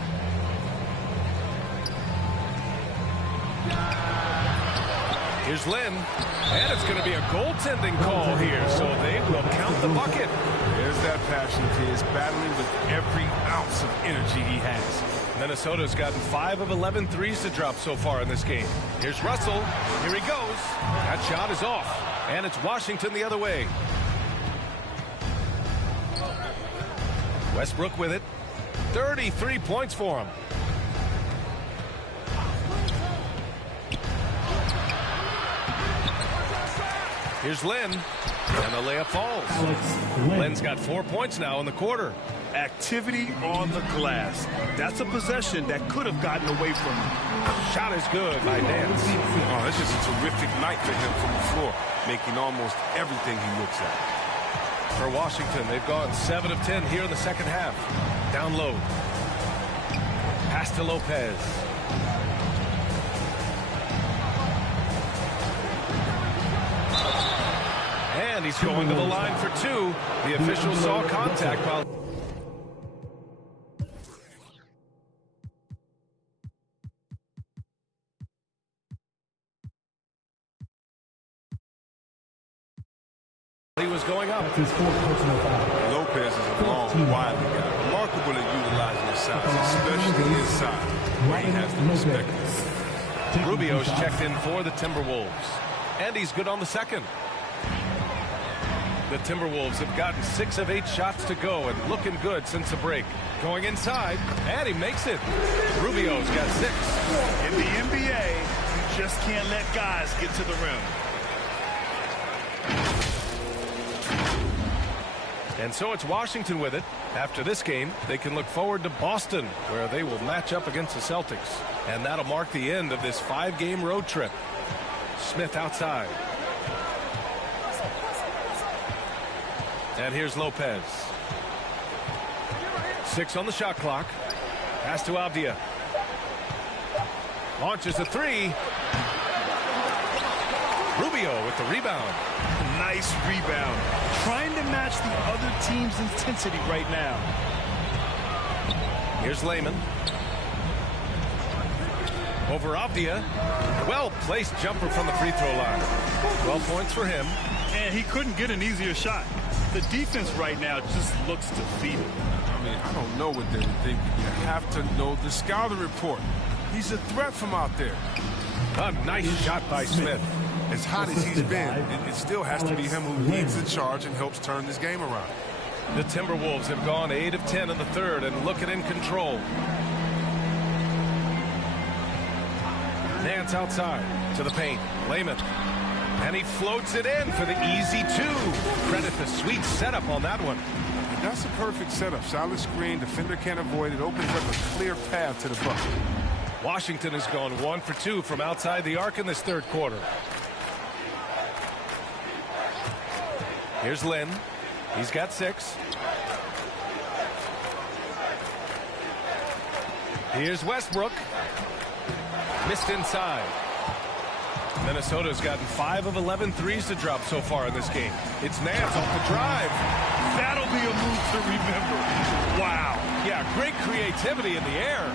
Here's Lynn, and it's going to be a goaltending call here, so they will count the bucket. There's that passion of his, battling with every ounce of energy he has. Minnesota's gotten 5 of 11 threes to drop so far in this game. Here's Russell. Here he goes. That shot is off, and it's Washington the other way. Westbrook with it. 33 points for him. Here's Lynn, and the layup falls. Lynn's got 4 points now in the quarter. Activity on the glass. That's a possession that could have gotten away from him. Shot is good by Nance. Oh, that's just a terrific night for him from the floor, making almost everything he looks at. For Washington, they've gone 7 of 10 here in the second half. Down low. Pass to Lopez. And he's going to the line for 2. The official saw contact while he was going up. That's his 4th personal foul. Low Lopez is a long, wily guy. Remarkable at utilizing his size, especially inside, where he has the respect. Rubio's checked in for the Timberwolves. And he's good on the second. The Timberwolves have gotten 6 of 8 shots to go and looking good since the break. Going inside, and he makes it. Rubio's got 6. In the NBA, you just can't let guys get to the rim. And so it's Washington with it. After this game, they can look forward to Boston, where they will match up against the Celtics. And that'll mark the end of this 5-game road trip. Smith outside. And here's Lopez. 6 on the shot clock. Pass to Avdia. Launches a 3. Rubio with the rebound. Nice rebound. Trying to match the other team's intensity right now. Here's Layman. Over Avdia. Well-placed jumper from the free throw line. 12 points for him. And he couldn't get an easier shot. The defense right now just looks defeated. I mean, I don't know what they were thinking. You have to know the scouting report. He's a threat from out there. A nice shot by Smith. As hot as he's been, it still has to be him who leads the charge and helps turn this game around. The Timberwolves have gone 8 of 10 in the third and looking in control. Nance outside to the paint. Layman. And he floats it in for the easy 2. Credit the sweet setup on that one. And that's a perfect setup. Solid screen. Defender can't avoid it. Opens up a clear path to the bucket. Washington has gone 1 for 2 from outside the arc in this third quarter. Here's Lynn. He's got 6. Here's Westbrook. Missed inside. Minnesota's gotten 5 of 11 threes to drop so far in this game. It's Nance off the drive. That'll be a move to remember. Wow. Yeah, great creativity in the air.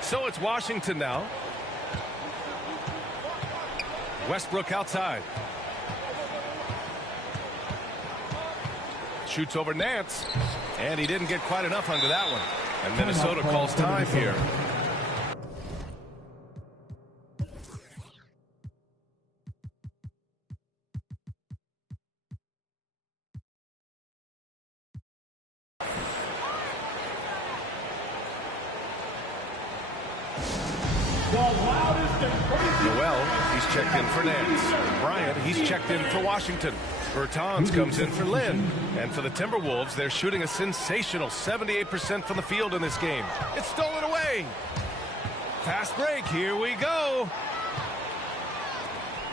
So it's Washington now. Westbrook outside. Shoots over Nance. And he didn't get quite enough under that one. And Minnesota calls time here. Noel, he's checked in for Nance. Bryant, he's checked in for Washington. Bertans comes in for Lynn. And for the Timberwolves, they're shooting a sensational 78% from the field in this game. It's stolen away. Fast break, here we go.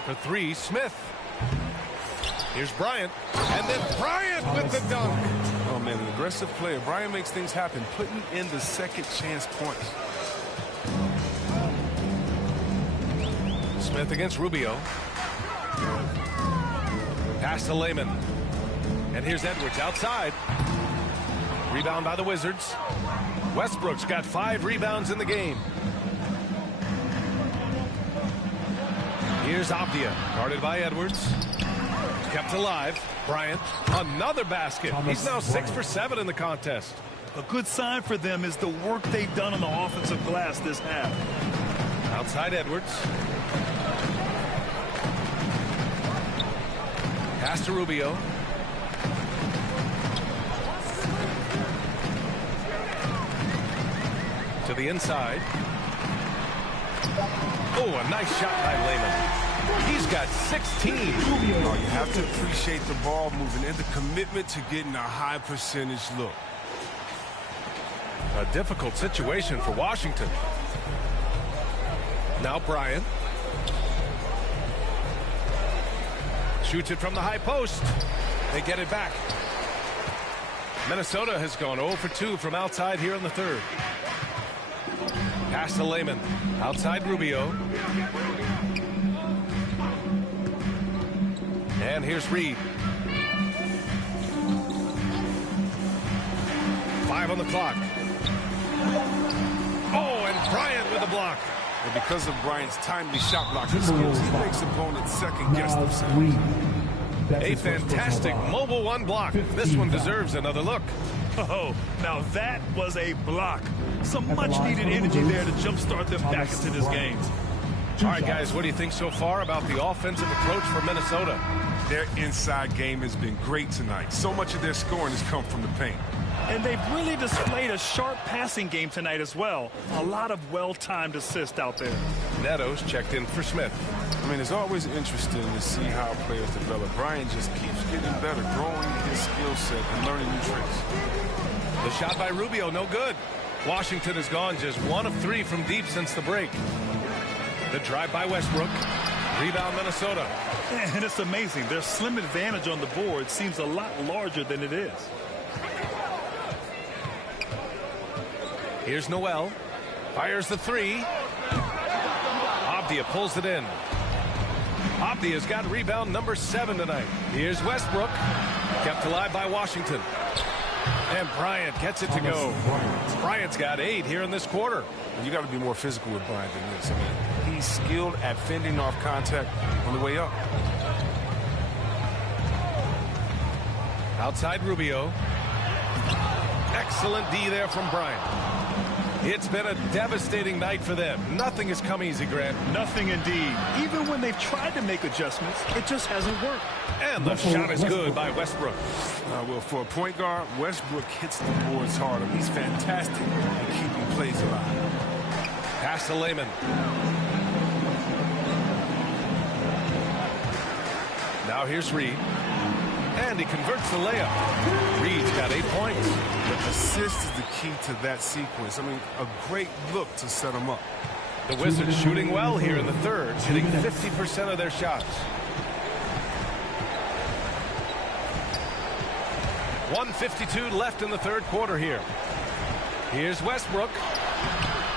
For 3, Smith. Here's Bryant. And then Bryant with the dunk. Oh, man, an aggressive player. Bryant makes things happen, putting in the second chance points. Smith against Rubio. Pass to Layman. And here's Edwards outside. Rebound by the Wizards. Westbrook's got 5 rebounds in the game. Here's Avdia, guarded by Edwards. Kept alive. Bryant, another basket. He's now 6 for 7 in the contest. A good sign for them is the work they've done on the offensive glass this half. Outside Edwards. Pass to Rubio. To the inside. Oh, a nice shot by Layman. He's got 16. Oh, you have to appreciate the ball moving and the commitment to getting a high percentage look. A difficult situation for Washington. Now Bryant. Shoots it from the high post. They get it back. Minnesota has gone 0 for 2 from outside here in the third. Pass to Layman. Outside Rubio. And here's Reed. 5 on the clock. Oh, and Bryant with a block. And because of Bryant's timely shot blocking skills, he makes opponents second-guess themselves. That's A his first personal fantastic foul. mobile one block. 15 This one foul. deserves another look. Oh, now that was a block. Some At the line much-needed for the energy Wizards, there to jumpstart them back Thomas into this Bryant. game. Two All right, shots. guys, what do you think so far about the offensive approach for Minnesota? Their inside game has been great tonight. So much of their scoring has come from the paint. And they've really displayed a sharp passing game tonight as well. A lot of well-timed assists out there. Neto's checked in for Smith. I mean, it's always interesting to see how players develop. Bryant just keeps getting better, growing his skill set and learning new tricks. The shot by Rubio, no good. Washington has gone just 1 of 3 from deep since the break. The drive by Westbrook. Rebound Minnesota. And it's amazing. Their slim advantage on the board seems a lot larger than it is. Here's Noel. Fires the 3. Abdia pulls it in. Abdia's got rebound number 7 tonight. Here's Westbrook. Kept alive by Washington. And Bryant gets it to go. Bryant's got 8 here in this quarter. You got to be more physical with Bryant than this. I mean, he's skilled at fending off contact on the way up. Outside Rubio. Excellent D there from Bryant. It's been a devastating night for them. Nothing has come easy, Grant. Nothing indeed. Even when they've tried to make adjustments, it just hasn't worked. And the shot is good by Westbrook. Well, for a point guard, Westbrook hits the boards harder. He's fantastic at keeping plays alive. Pass to Lehman. Now here's Reed. And he converts the layup. Reed's got 8 points. The assist is the key to that sequence. I mean, a great look to set him up. The Wizards shooting well here in the third, hitting 50% of their shots. 1:52 left in the third quarter here. Here's Westbrook.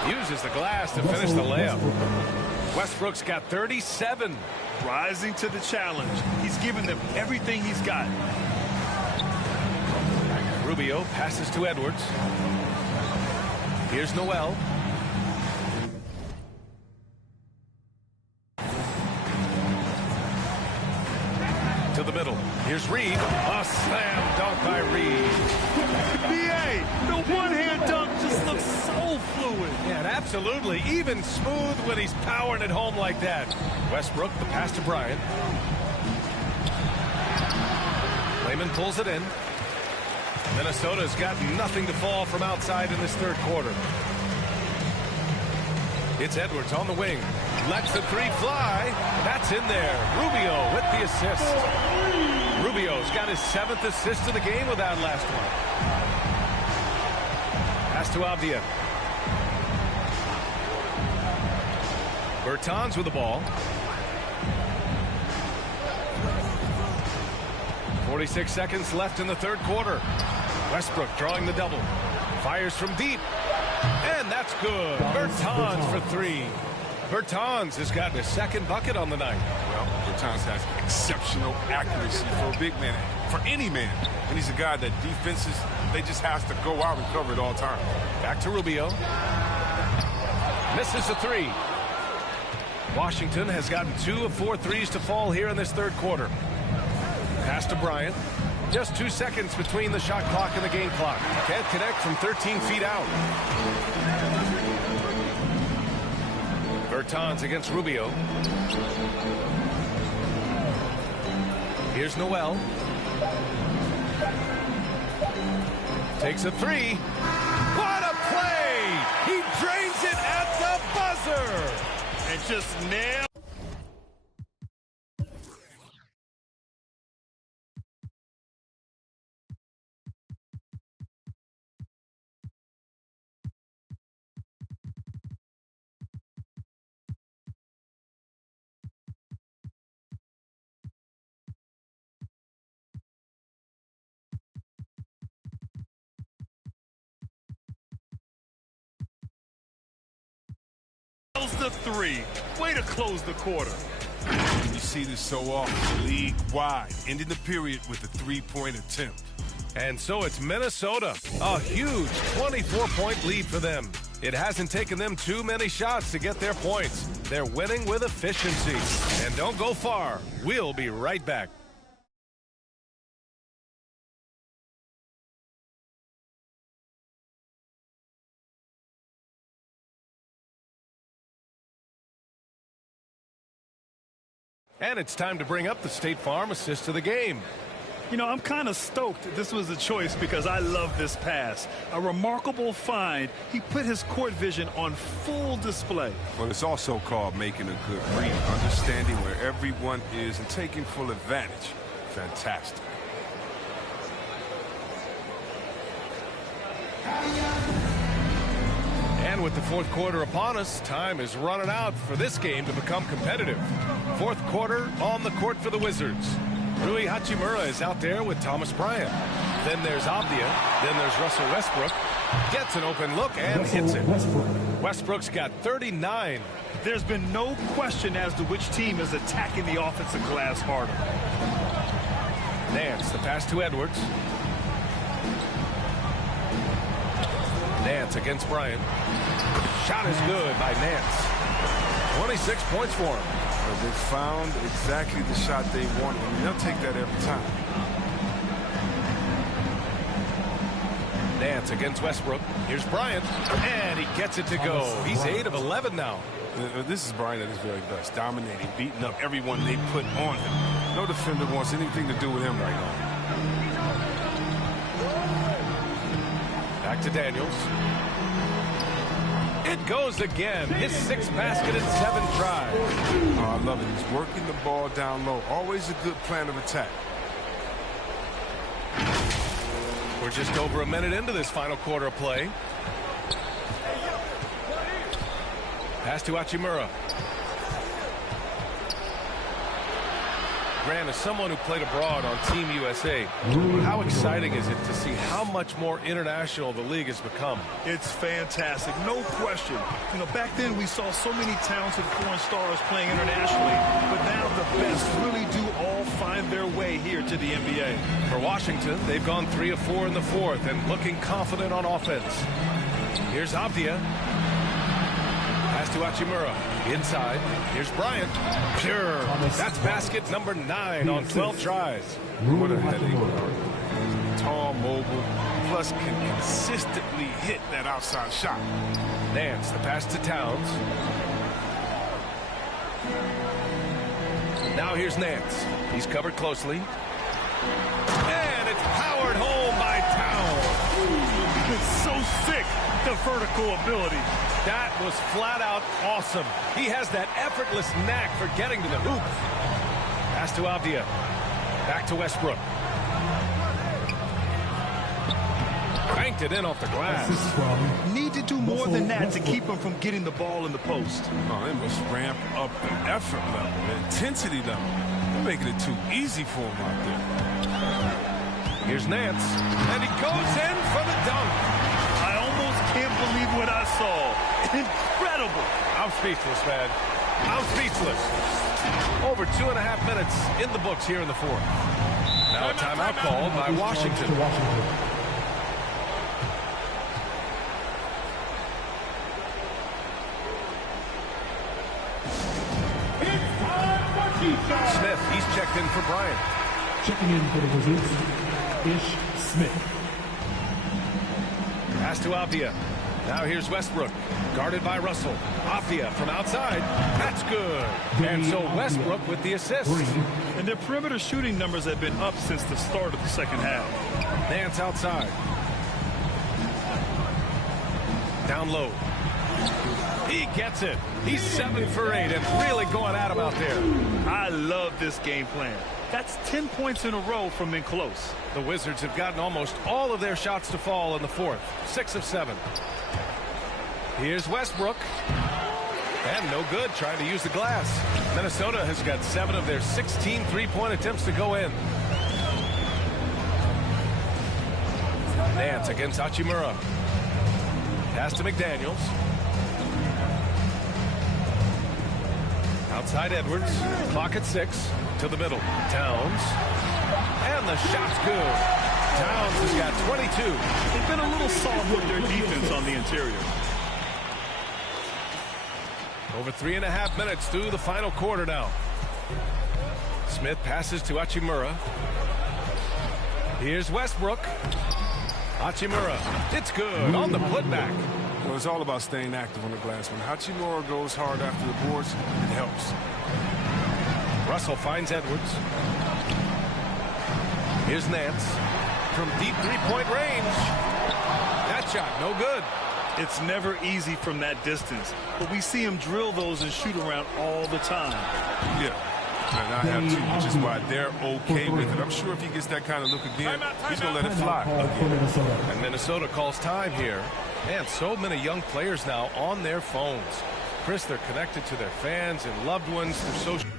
Uses the glass to finish the layup. Westbrook's got 37. Rising to the challenge. He's given them everything he's got. Rubio passes to Edwards. Here's Noel. To the middle. Here's Reed. A slam dunk by Reed. BA, the one-hand dunk just looks so fluid. Yeah, and absolutely. Even smooth when he's powering it home like that. Westbrook, the pass to Bryant. Lehman pulls it in. Minnesota's got nothing to fall from outside in this third quarter. It's Edwards on the wing. Lets the 3 fly. That's in there. Rubio with the assist. Rubio's got his 7th assist of the game with that last one. Pass to Abdia. Bertans with the ball. 46 seconds left in the third quarter. Westbrook drawing the double. Fires from deep. And that's good. Bertans for 3. Bertans has gotten his 2nd bucket on the night. Well, Bertans has exceptional accuracy for a big man, for any man. And he's a guy that defenses, they just has to go out and cover at all times. Back to Rubio. Misses a 3. Washington has gotten 2 of 4 threes to fall here in this third quarter. Pass to Bryant. Just 2 seconds between the shot clock and the game clock. Can't connect from 13 feet out. Bertans against Rubio. Here's Noel. Takes a 3. What a play! He drains it at the buzzer! And just nailed. The 3. Way to close the quarter. You see this so often, league-wide, ending the period with a 3-point attempt. And so it's Minnesota. A huge 24-point lead for them. It hasn't taken them too many shots to get their points. They're winning with efficiency. And don't go far. We'll be right back. And it's time to bring up the State Farm assist of the game. You know, I'm kind of stoked this was a choice because I love this pass. A remarkable find. He put his court vision on full display. Well, it's also called making a good read, understanding where everyone is and taking full advantage. Fantastic. And with the fourth quarter upon us, time is running out for this game to become competitive. Fourth quarter on the court for the Wizards. Rui Hachimura is out there with Thomas Bryant. Then there's Abdia. Then there's Russell Westbrook. Gets an open look and hits it. Westbrook's got 39. There's been no question as to which team is attacking the offensive glass harder. Nance, the pass to Edwards. Nance against Bryant. Shot is good by Nance. 26 points for him. Well, they found exactly the shot they wanted, and they'll take that every time. Nance against Westbrook. Here's Bryant, and he gets it to go. He's 8 of 11 now. This is Bryant at his very best, dominating, beating up everyone they put on him. No defender wants anything to do with him right now. Back to Daniels. It goes again. His 6th basket in 7 tries. Oh, I love it. He's working the ball down low. Always a good plan of attack. We're just over a minute into this final quarter of play. Pass to Hachimura. Grant, as someone who played abroad on Team USA, how exciting is it to see how much more international the league has become? It's fantastic, no question. You know, back then we saw so many talented foreign stars playing internationally, but now the best really do all find their way here to the NBA. For Washington, they've gone 3 of 4 in the fourth and looking confident on offense. Here's Abdia. Pass to Hachimura. Inside. Here's Bryant. Pure. That's basket number 9 on 12 tries. What a headache. Tall, mobile, plus can consistently hit that outside shot. Nance, the pass to Towns. Now here's Nance. He's covered closely. And it's powered home by Towns. It's so sick, the vertical ability. That was flat out awesome. He has that effortless knack for getting to the hoop. Pass to Abdia. Back to Westbrook. Cranked it in off the glass. Need to do more than that to keep him from getting the ball in the post. Oh, they must ramp up the effort level, the intensity level. They're making it too easy for him out there. Here's Nance. And he goes in for the dunk. I almost can't believe what I saw. Incredible. I'm speechless, man. I'm speechless. Over 2.5 minutes in the books here in the fourth. Now a timeout called by Washington. Smith, he's checked in for Bryant. Checking in for the Wizards, Ish Smith. Pass to Abdia. Now here's Westbrook, guarded by Russell. Abdia from outside. That's good. And so Westbrook with the assist. And their perimeter shooting numbers have been up since the start of the second half. Nance outside. Down low. He gets it. He's 7 for 8 and really going at him out there. I love this game plan. That's 10 points in a row from in close. The Wizards have gotten almost all of their shots to fall in the fourth. 6 of 7. Here's Westbrook. And no good trying to use the glass. Minnesota has got 7 of their 16 three-point attempts to go in. Nance against Hachimura. Pass to McDaniels. Outside Edwards. Clock at 6. To the middle. Towns. And the shot's good. Towns has got 22. They've been a little soft with their defense on the interior. Over 3.5 minutes through the final quarter now. Smith passes to Hachimura. Here's Westbrook. Hachimura. It's good on the putback. Well, it's all about staying active on the glass. When Hachimura goes hard after the boards, it helps. Russell finds Edwards. Here's Nance from deep three-point range. That shot, no good. It's never easy from that distance, but we see him drill those and shoot around all the time. Yeah, and I have too, which is why they're okay with it. I'm sure if he gets that kind of look again, he's going to let it fly again. And Minnesota calls time here. Man, so many young players now on their phones. Chris, they're connected to their fans and loved ones through social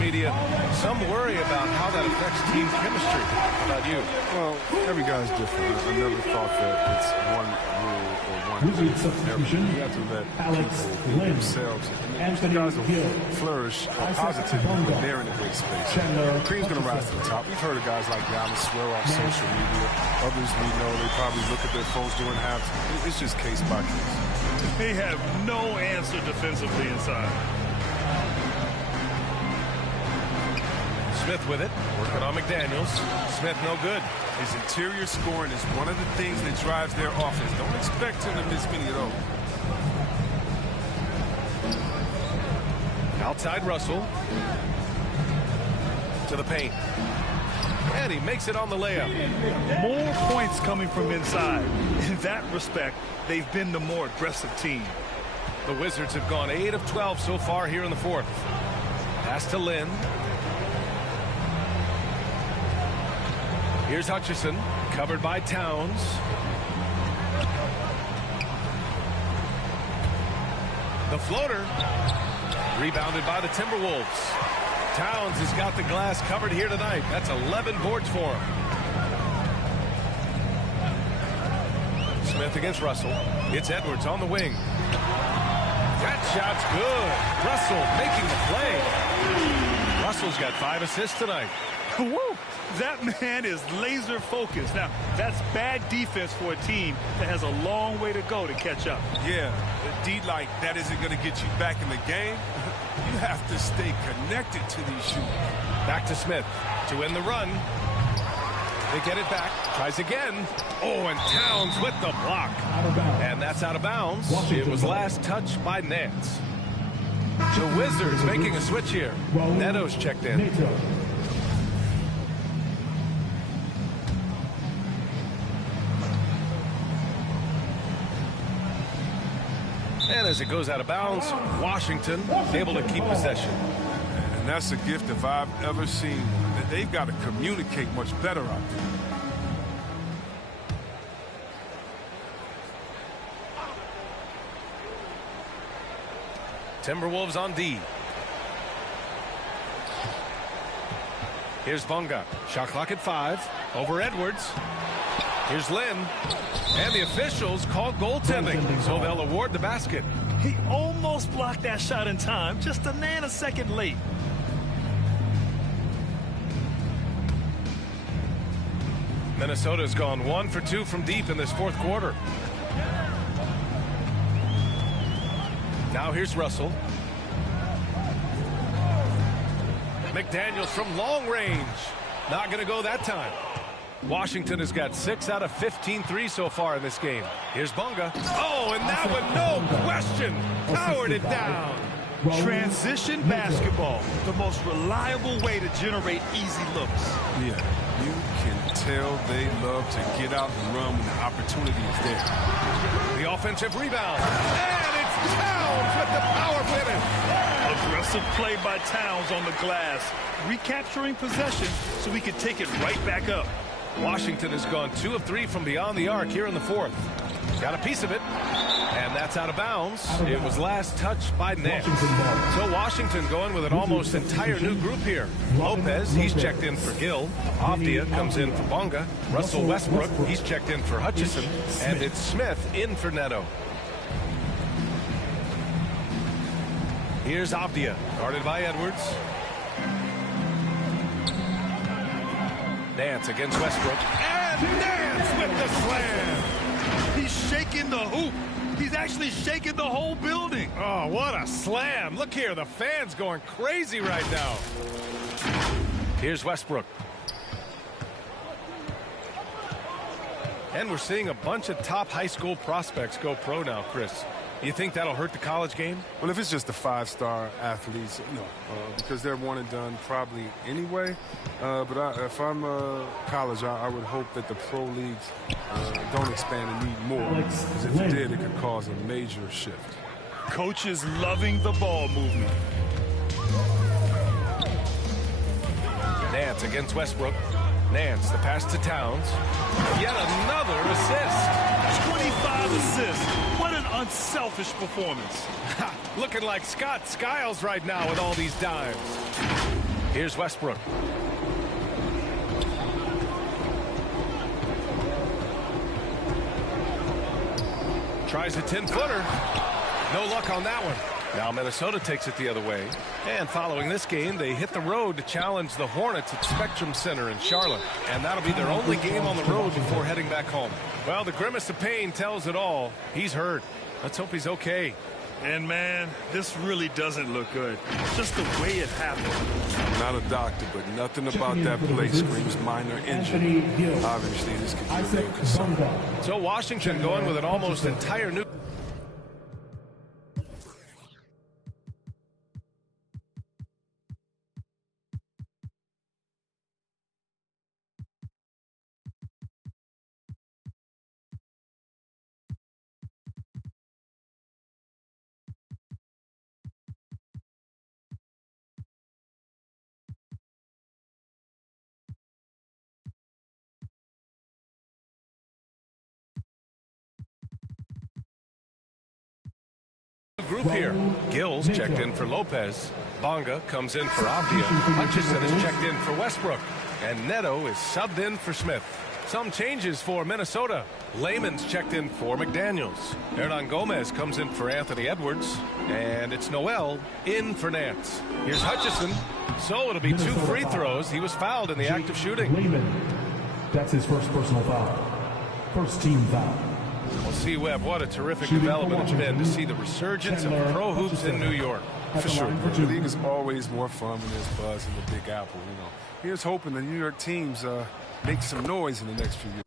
media. Some worry about how that affects team chemistry. How about you? Well, every guy's different. I never thought that it's one rule or one thing. You have to let people be themselves. And guys will flourish positively when they're in a great space. Cream's going to rise to the top. We've heard of guys like Dallas swear off social media. Others we know, they probably look at their phones during half. It's just case by case. They have no answer defensively inside. Smith with it, working on McDaniels. Smith no good. His interior scoring is one of the things that drives their offense. Don't expect him to miss many of those. Outside Russell. To the paint. And he makes it on the layup. More points coming from inside. In that respect, they've been the more aggressive team. The Wizards have gone 8 of 12 so far here in the fourth. Pass to Lynn. Here's Hutchison, covered by Towns. The floater, rebounded by the Timberwolves. Towns has got the glass covered here tonight. That's 11 boards for him. Smith against Russell. It's Edwards on the wing. That shot's good. Russell making the play. Russell's got 5 assists tonight. Woo! That man is laser focused. Now, that's bad defense for a team that has a long way to go to catch up. Yeah, D like that isn't going to get you back in the game. You have to stay connected to these shooters. Back to Smith to win the run. They get it back. Tries again. Oh, and Towns with the block. And that's out of bounds. It was last touched by Nance. The Wizards making a switch here. Neto's checked in. And as it goes out of bounds, Washington able to keep possession. And that's a gift if I've ever seen one. They've got to communicate much better out there. Timberwolves on D. Here's Bonga. Shot clock at 5. Over Edwards. Here's Lynn. And the officials call goaltending, so they'll award the basket. He almost blocked that shot in time, just a nanosecond late. Minnesota's gone 1 for 2 from deep in this fourth quarter. Now here's Russell. McDaniels from long range. Not going to go that time. Washington has got 6 out of 15 threes so far in this game. Here's Bonga. Oh, and that one, no question, powered it down. Transition basketball, the most reliable way to generate easy looks. Yeah, you can tell they love to get out and run when the opportunity is there. The offensive rebound. And it's Towns with the power finish. Aggressive play by Towns on the glass, recapturing possession so we can take it right back up. Washington has gone 2 of 3 from beyond the arc here in the fourth. Got a piece of it. And that's out of bounds. It was last touched by Nance. So Washington going with an almost entire new group here. Lopez, he's checked in for Gill. Avdia comes in for Bonga. Russell Westbrook, he's checked in for Hutchison. And it's Smith in for Neto. Here's Avdia, guarded by Edwards. Nance against Westbrook. And Nance with the slam. He's shaking the hoop. He's actually shaking the whole building. Oh, what a slam. Look here, the fans going crazy right now. Here's Westbrook. And we're seeing a bunch of top high school prospects go pro now, Chris. You think that'll hurt the college game? Well, if it's just the 5-star athletes, no, because they're one and done probably anyway. But if I'm college, I would hope that the pro leagues don't expand and need more. Because if it did, it could cause a major shift. Coaches loving the ball movement. Nance against Westbrook. Nance, the pass to Towns. Yet another assist. 25 assists. What an unselfish performance. Looking like Scott Skiles right now with all these dimes. Here's Westbrook. Tries a 10-footer. No luck on that one. Now Minnesota takes it the other way. And following this game, they hit the road to challenge the Hornets at Spectrum Center in Charlotte. And that'll be their only game on the road before heading back home. Well, the grimace of pain tells it all. He's hurt. Let's hope he's okay. And, man, this really doesn't look good. Just the way it happened. I'm not a doctor, but nothing about that play screams minor injury. Obviously, this could be a real concern. So Washington going with an almost entire new... group here. Gills checked in for Lopez. Bonga comes in for Avdia. Hutchison is checked in for Westbrook. And Neto is subbed in for Smith. Some changes for Minnesota. Layman's checked in for McDaniels. Hernan Gomez comes in for Anthony Edwards. And it's Noel in for Nance. Here's Hutchison. So it'll be 2 free throws. He was fouled in the act of shooting. Layman. That's his first personal foul. First team foul. Well, see, Webb, what a terrific development it's been to see the resurgence of pro hoops in New York. For sure. The league is always more fun when there's buzz in the Big Apple, you know. Here's hoping the New York teams make some noise in the next few years.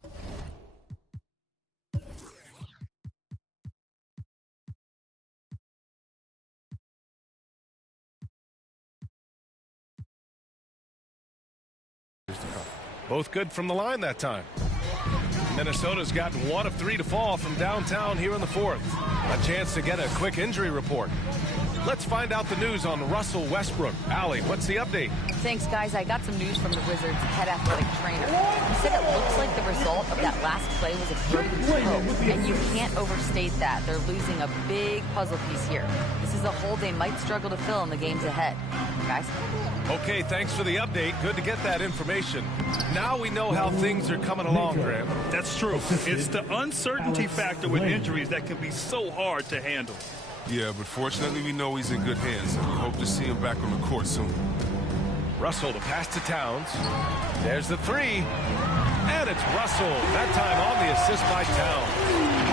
Both good from the line that time. Minnesota's gotten 1 of 3 to fall from downtown here in the 4th. A chance to get a quick injury report. Let's find out the news on Russell Westbrook. Allie, what's the update? Thanks, guys. I got some news from the Wizards' head athletic trainer. He said it looks like the result of that last play was a broken toe, and you can't overstate that. They're losing a big puzzle piece here. This is a hole they might struggle to fill in the games ahead. Guys? Okay, thanks for the update. Good to get that information. Now we know how things are coming along, Graham. That's true. It's the uncertainty factor with injuries that can be so hard to handle. Yeah, but fortunately we know he's in good hands, and we hope to see him back on the court soon. Russell, the pass to Towns. There's the 3. And it's Russell. That time on the assist by Towns.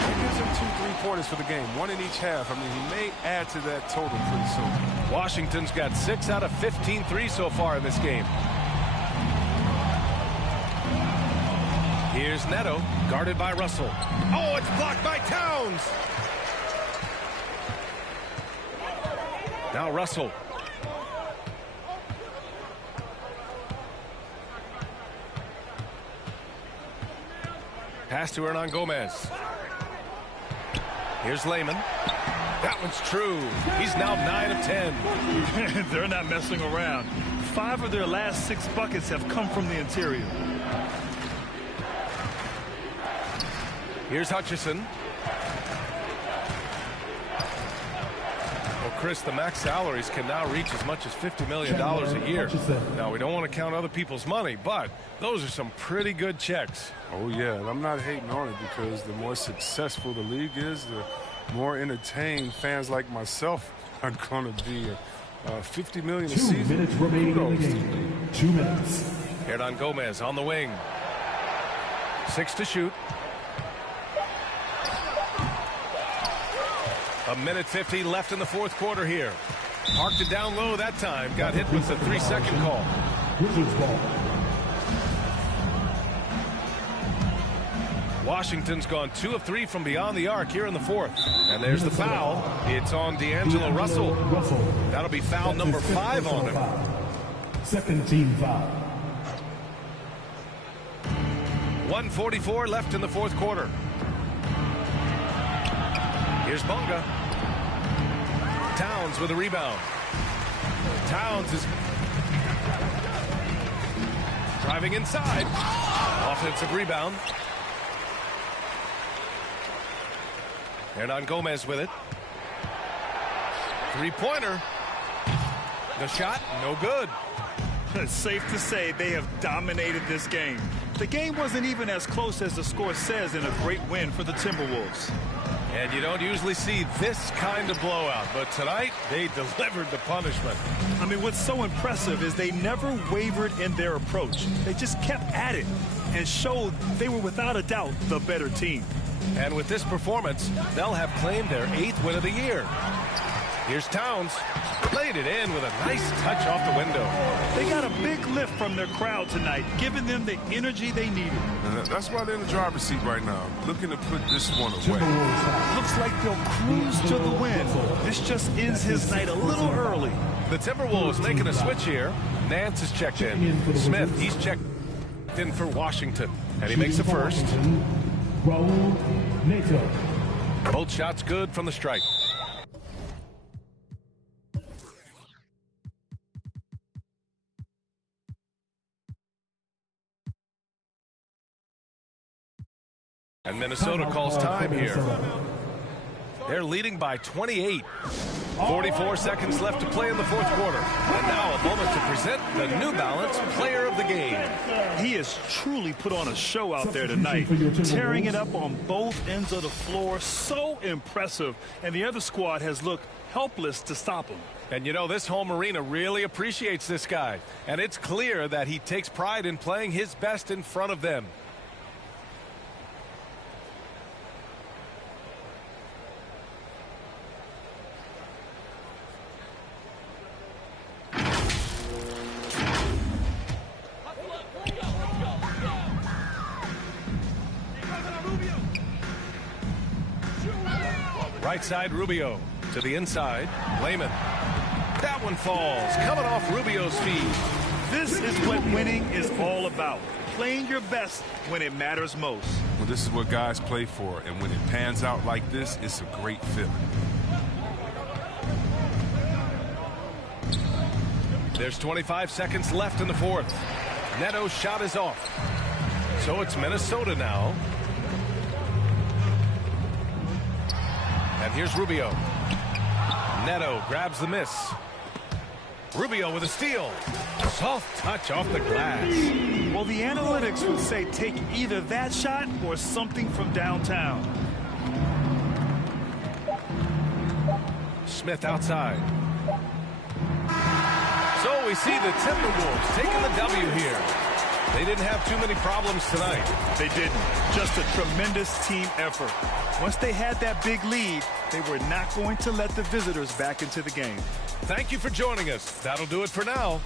He gives him 2 3-pointers for the game, 1 in each half. I mean, he may add to that total pretty soon. Washington's got 6 out of 15 threes so far in this game. Here's Neto, guarded by Russell. Oh, it's blocked by Towns. Now Russell. Pass to Hernan Gomez. Here's Layman. That one's true. He's now 9 of 10. They're not messing around. 5 of their last 6 buckets have come from the interior. Here's Hutchison. Well, Chris, the max salaries can now reach as much as $50 million a year. Now, we don't want to count other people's money, but those are some pretty good checks. Oh, yeah, and I'm not hating on it because the more successful the league is, the more entertained fans like myself are going to be. $50 million a season. 2 minutes remaining in the game. 2 minutes. Hernan Gomez on the wing. 6 to shoot. A minute 50 left in the 4th quarter here. Parked it down low that time. Got hit with the 3-second call. Wizards ball. Washington's gone 2 of 3 from beyond the arc here in the fourth. And there's the foul. It's on D'Angelo Russell. That'll be foul number 5 on him. Second team foul. 1:44 left in the fourth quarter. Here's Bonga. Towns with a rebound. Towns is driving inside. Offensive rebound. Hernan Gomez with it. Three-pointer. The shot, no good. It's safe to say they have dominated this game. The game wasn't even as close as the score says in a great win for the Timberwolves. And you don't usually see this kind of blowout, but tonight they delivered the punishment. I mean, what's so impressive is they never wavered in their approach. They just kept at it and showed they were without a doubt the better team. And with this performance, they'll have claimed their 8th win of the year. Here's Towns. Played it in with a nice touch off the window. They got a big lift from their crowd tonight, giving them the energy they needed. That's why they're in the driver's seat right now, looking to put this one away. Looks like they'll cruise to the win. This just ends his night a little early. The Timberwolves making a switch here. Nance is checked in. Smith, he's checked in for Washington. And he makes the first. Raul Neto. Both shots good from the stripe. And Minnesota calls time here. They're leading by 28. 44 seconds left to play in the fourth quarter. And now a moment to present the New Balance Player of the Game. He has truly put on a show out there tonight, tearing it up on both ends of the floor. So impressive. And the other squad has looked helpless to stop him. And you know, this home arena really appreciates this guy. And it's clear that he takes pride in playing his best in front of them. Right side, Rubio. To the inside, Layman. That one falls, coming off Rubio's feet. This is what winning is all about. Playing your best when it matters most. Well, this is what guys play for, and when it pans out like this, it's a great feeling. There's 25 seconds left in the fourth. Neto's shot is off. So it's Minnesota now. And here's Rubio. Neto grabs the miss. Rubio with a steal. Soft touch off the glass. Well, the analytics would say take either that shot or something from downtown. Smith outside. So we see the Timberwolves taking the W here. They didn't have too many problems tonight. They didn't. Just a tremendous team effort. Once they had that big lead, they were not going to let the visitors back into the game. Thank you for joining us. That'll do it for now.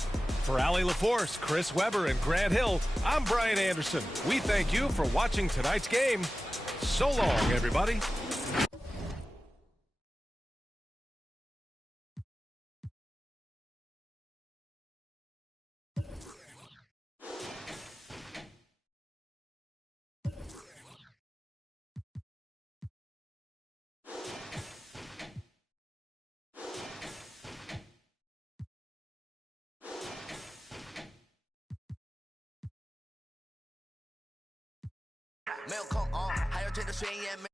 For Allie LaForce, Chris Webber, and Grant Hill, I'm Brian Anderson. We thank you for watching tonight's game. So long, everybody. Mail call on, 还有这个宣言。